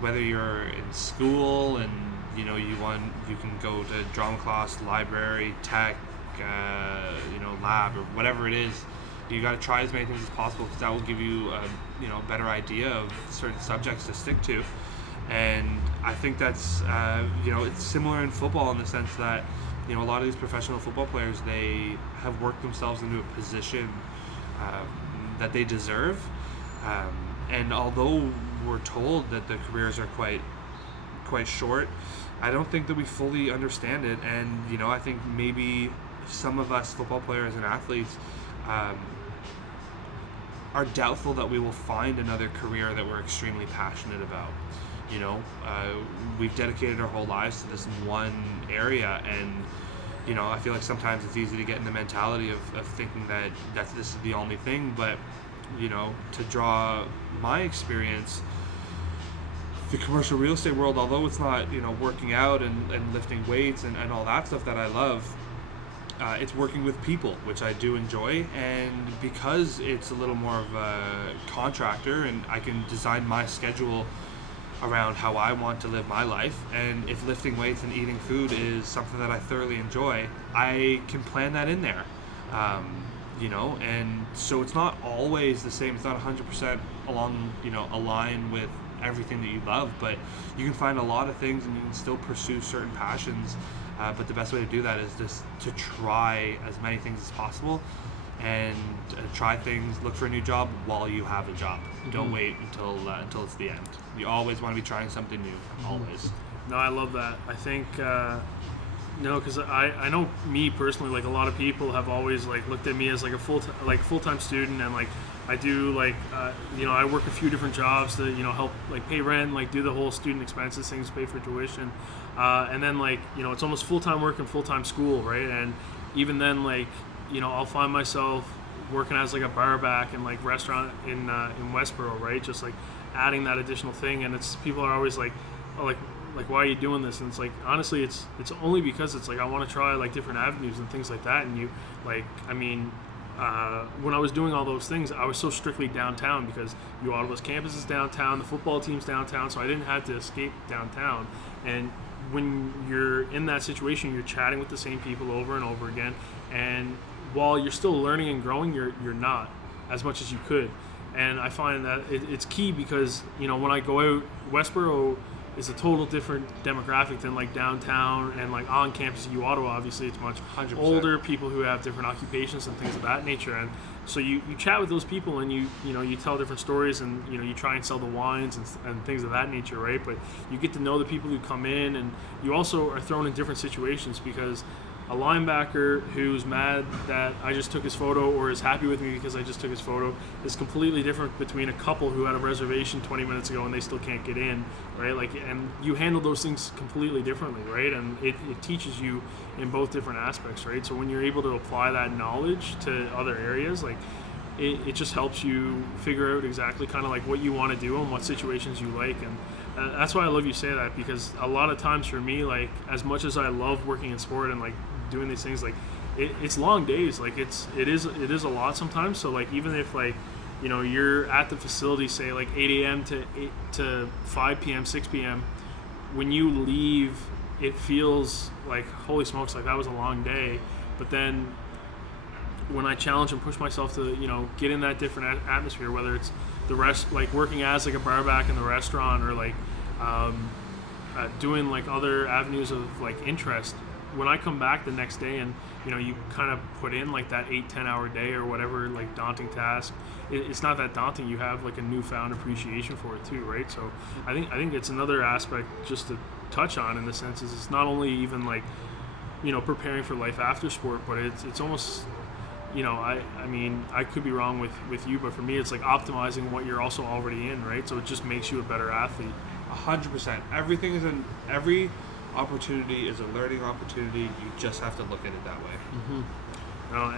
Whether you're in school and you can go to drama class, library, tech, lab, or whatever it is. You got to try as many things as possible, because that will give you a better idea of certain subjects to stick to. And I think that's it's similar in football in the sense that a lot of these professional football players, they have worked themselves into a position that they deserve. And although we're told that the careers are quite short, I don't think that we fully understand it. And I think maybe some of us football players and athletes are doubtful that we will find another career that we're extremely passionate about. You know, we've dedicated our whole lives to this one area, and you know, I feel like sometimes it's easy to get in the mentality of thinking that this is the only thing. But you know, to draw my experience, the commercial real estate world, although it's not, you know, working out and lifting weights and all that stuff that I love, it's working with people, which I do enjoy. And because it's a little more of a contractor, and I can design my schedule around how I want to live my life, and if lifting weights and eating food is something that I thoroughly enjoy, I can plan that in there. You know, and so it's not always the same. It's not 100% along, you know, align with everything that you love, but you can find a lot of things and you can still pursue certain passions. But the best way to do that is just to try as many things as possible, and try things. Look for a new job while you have a job. Mm-hmm. Don't wait until it's the end. You always want to be trying something new. Mm-hmm. Always. No, I love that. I think no, because I know me personally, like a lot of people have always like looked at me as like a full-time student, and like I do like you know, I work a few different jobs to, you know, help like pay rent, like do the whole student expenses things, pay for tuition, and then like, you know, it's almost full-time work and full-time school, right? And even then, like, you know, I'll find myself working as like a bar back in like restaurant in Westboro, right? Just like adding that additional thing, and it's people are always like, oh, like why are you doing this? And it's like, honestly, it's only because it's like I want to try like different avenues and things like that. And you like, I mean, when I was doing all those things, I was so strictly downtown because Ottawa's campus is downtown, the football team's downtown, so I didn't have to escape downtown. And when you're in that situation, you're chatting with the same people over and over again, and while you're still learning and growing, you're not as much as you could. And I find that it's key because, you know, when I go out, Westboro is a total different demographic than like downtown and like on campus at Ottawa. Obviously, it's much 100%. Older people who have different occupations and things of that nature. And so you chat with those people, and you know, you tell different stories, and you know, you try and sell the wines and things of that nature, right? But you get to know the people who come in, and you also are thrown in different situations because a linebacker who's mad that I just took his photo or is happy with me because I just took his photo is completely different between a couple who had a reservation 20 minutes ago and they still can't get in, right? Like, and you handle those things completely differently, right? And it teaches you in both different aspects, right? So when you're able to apply that knowledge to other areas, like it just helps you figure out exactly kind of like what you want to do and what situations you like. And that's why I love you say that, because a lot of times for me, like as much as I love working in sport and like doing these things, like it's long days, like it is a lot sometimes. So like even if like, you know, you're at the facility say like 8 a.m. to 5 p.m. 6 p.m. when you leave, it feels like holy smokes, like that was a long day. But then when I challenge and push myself to, you know, get in that different atmosphere, whether it's the rest, like working as like a bar back in the restaurant, or like doing like other avenues of like interest, when I come back the next day and, you know, you kind of put in like that 8-10 hour day or whatever, like daunting task, it's not that daunting. You have like a newfound appreciation for it too, right? So I think it's another aspect just to touch on, in the sense is it's not only even like, you know, preparing for life after sport, but it's almost, you know, I mean, I could be wrong with you, but for me, it's like optimizing what you're also already in, right? So it just makes you a better athlete. 100%. Every opportunity is a learning opportunity. You just have to look at it that way. Mm-hmm.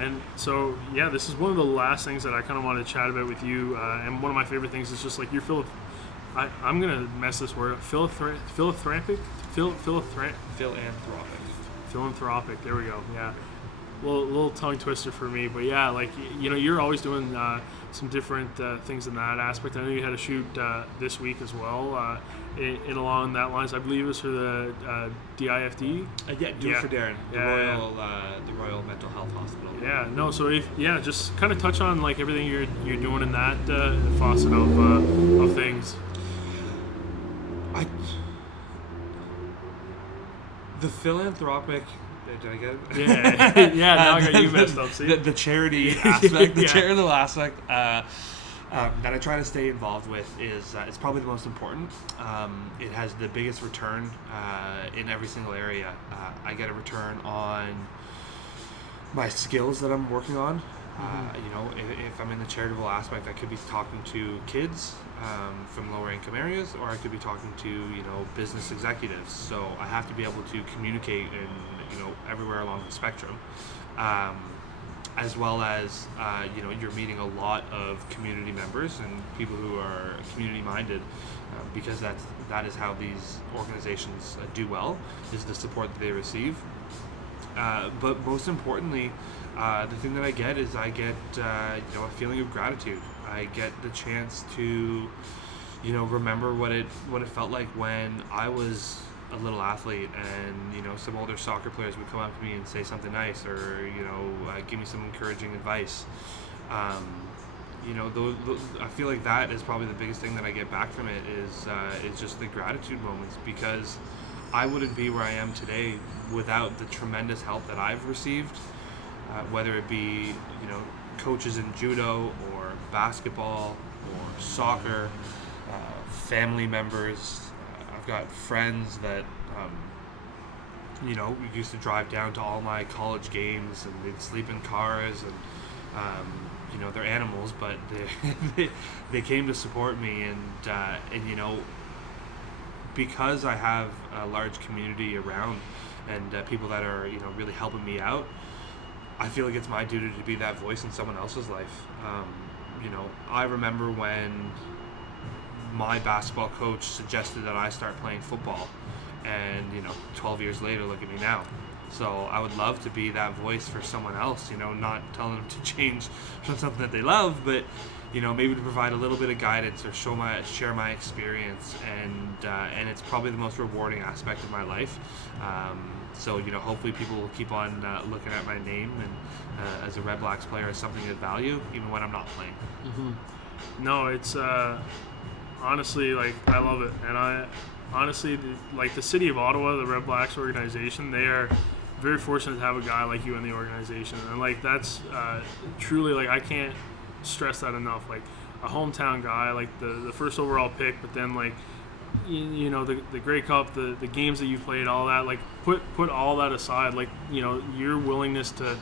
And so, yeah, this is one of the last things that I kind of wanted to chat about with you. And one of my favorite things is just like you're I'm going to mess this word up. Philanthropic? Philanthropic. There we go. Yeah. Little tongue twister for me, but yeah, like, you know, you're always doing some different things in that aspect. I know you had a shoot this week as well, in along that lines. I believe it was for the DIFD. It for Darren, the Royal Mental Health Hospital. Yeah, no. So just kind of touch on like everything you're doing in that facet of things. The philanthropic. Did I get it? Yeah. Now I got you messed up. See, the charity aspect, the charitable aspect that I try to stay involved with is probably the most important. It has the biggest return in every single area. I get a return on my skills that I'm working on, You know, if I'm in the charitable aspect, I could be talking to kids from lower income areas, or I could be talking to, you know, business executives. So I have to be able to communicate in, you know, everywhere along the spectrum. As well as, you know, you're meeting a lot of community members and people who are community minded, because that is how these organizations do well, is the support that they receive. But most importantly, the thing that I get is I get, you know, a feeling of gratitude. I get the chance to, you know, remember what it felt like when I was a little athlete, and, you know, some older soccer players would come up to me and say something nice, or, you know, give me some encouraging advice. You know, I feel like that is probably the biggest thing that I get back from it is just the gratitude moments, because I wouldn't be where I am today without the tremendous help that I've received, whether it be, you know, coaches in judo or basketball or soccer, family members. I've got friends that, you know, we used to drive down to all my college games, and they'd sleep in cars, and, you know, they're animals, but they came to support me, and you know, because I have a large community around, and people that are, you know, really helping me out, I feel like it's my duty to be that voice in someone else's life. You know, I remember when my basketball coach suggested that I start playing football, and, you know, 12 years later, look at me now. So I would love to be that voice for someone else, you know, not telling them to change from something that they love, but, you know, maybe to provide a little bit of guidance or share my experience, and it's probably the most rewarding aspect of my life. So, you know, hopefully people will keep on looking at my name and as a Red Blacks player as something of value, even when I'm not playing. No, it's honestly, like, I love it, and I honestly, like, the city of Ottawa, the Red Blacks organization, they are very fortunate to have a guy like you in the organization, and, like, that's truly, like, I can't stress that enough. Like, a hometown guy, like the first overall pick, but then, like, you know, the Grey Cup, the games that you've played, all that, like, put all that aside, like, you know, your willingness to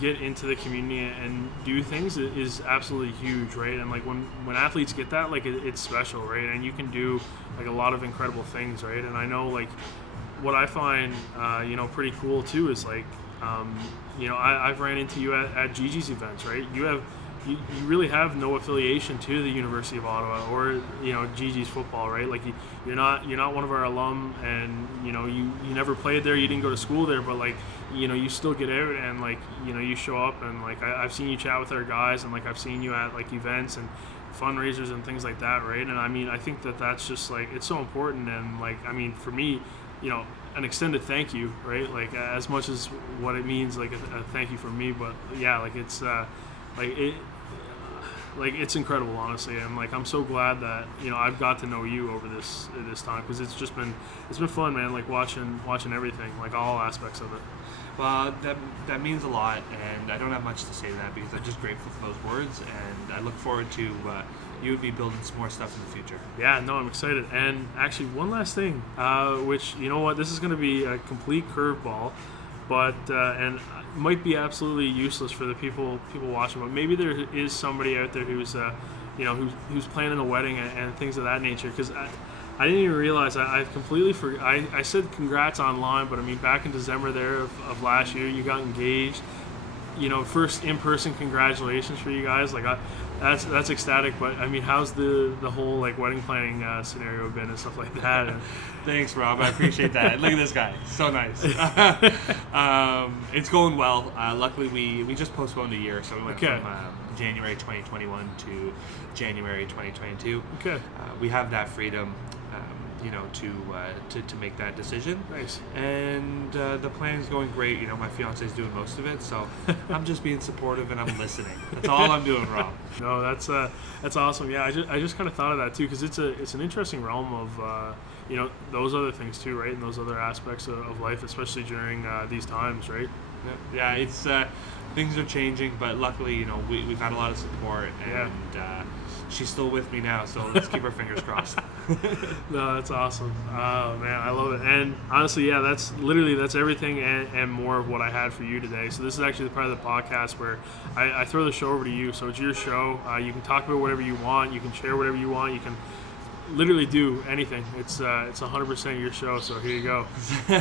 get into the community and do things is absolutely huge, right? And, like, when athletes get that, like, it's special, right? And you can do, like, a lot of incredible things, right? And I know, like, what I find, you know, pretty cool too is, like, you know, I've ran into you at Gigi's events, right? You really have no affiliation to the University of Ottawa or, you know, Gigi's football, right? Like, you're not one of our alum, and, you know, you never played there, you didn't go to school there, but, like, you know, you still get out, and, like, you know, you show up, and, like, I've seen you chat with our guys, and, like, I've seen you at, like, events and fundraisers and things like that, right? And I mean, I think that's just, like, it's so important, and, like, I mean, for me, you know, an extended thank you, right? Like, as much as what it means, like, a thank you from me, but yeah, like, it's like, it's incredible, honestly, and, like, I'm so glad that, you know, I've got to know you over this time, because it's been fun, man, like, watching everything, like, all aspects of it. Well, that means a lot, and I don't have much to say to that, because I'm just grateful for those words, and I look forward to you and me building some more stuff in the future. Yeah, no, I'm excited. And actually, one last thing, which, you know what, this is going to be a complete curveball, but and might be absolutely useless for the people watching, but maybe there is somebody out there who's you know, who's planning a wedding and things of that nature, because I didn't even realize I completely forgot. I said congrats online, but I mean, back in December there of last year, you got engaged. You know, first in-person congratulations for you guys. Like, that's ecstatic. But I mean, how's the whole, like, wedding planning scenario been and stuff like that? And thanks, Rob. I appreciate that. Look at this guy. So nice. It's going well. Luckily, we just postponed a year, so we went from January 2021 to January 2022. Okay. We have that freedom, you know, to make that decision. Nice. And the plan is going great. You know, my fiance is doing most of it, so I'm just being supportive and I'm listening. That's all I'm doing, Rob. No, that's awesome. Yeah, I just kind of thought of that too, because it's an interesting realm of those other things too, right? And those other aspects of life, especially during these times, right? Yeah, it's things are changing, but luckily, we've had a lot of support, and she's still with me now, so let's keep our fingers crossed. No, that's awesome. Oh man, I love it. And honestly, that's everything and more of what I had for you today. So this is actually the part of the podcast where I throw the show over to you. So it's your show. You can talk about whatever you want. You can share whatever you want. You can literally do anything. It's 100% your show. So here you go.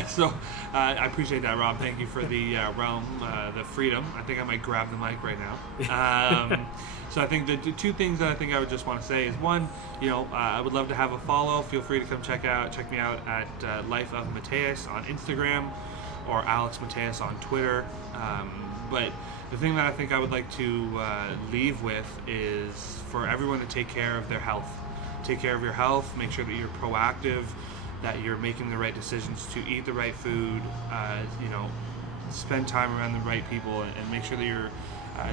So I appreciate that, Rob. Thank you for the realm, the freedom. I think I might grab the mic right now. So I think the two things that I think I would just want to say is, one, I would love to have a follow. Feel free to come check me out at Life of Mateas on Instagram, or Alex Mateas on Twitter. But the thing that I think I would like to leave with is for everyone to take care of their health. Take care of your health. Make sure that you're proactive, that you're making the right decisions to eat the right food. Spend time around the right people, and make sure that you're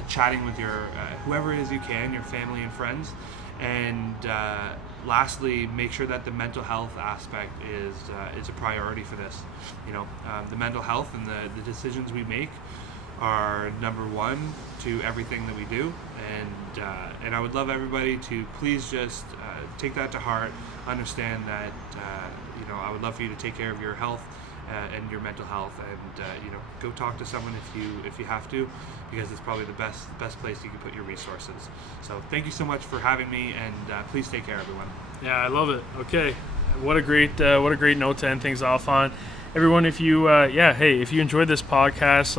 chatting with your whoever it is you can, your family and friends. And lastly, make sure that the mental health aspect is a priority for this. The mental health and the decisions we make are number one to everything that we do, and I would love everybody to please just take that to heart. Understand that I would love for you to take care of your health and your mental health, and go talk to someone if you have to, because it's probably the best place you can put your resources. So thank you so much for having me, and please take care, everyone. Yeah, I love it. Okay, what a great note to end things off on. Everyone, if you if you enjoyed this podcast,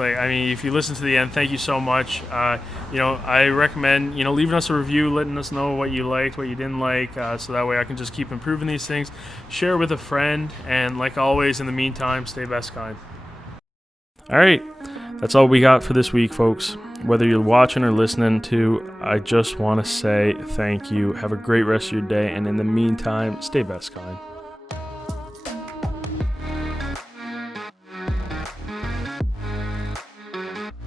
if you listen to the end, thank you so much. I recommend leaving us a review, letting us know what you liked, what you didn't like, so that way I can just keep improving these things. Share with a friend, and like always, in the meantime, stay best kind. All right, that's all we got for this week, folks. Whether you're watching or listening to, I just want to say thank you. Have a great rest of your day, and in the meantime, stay best kind.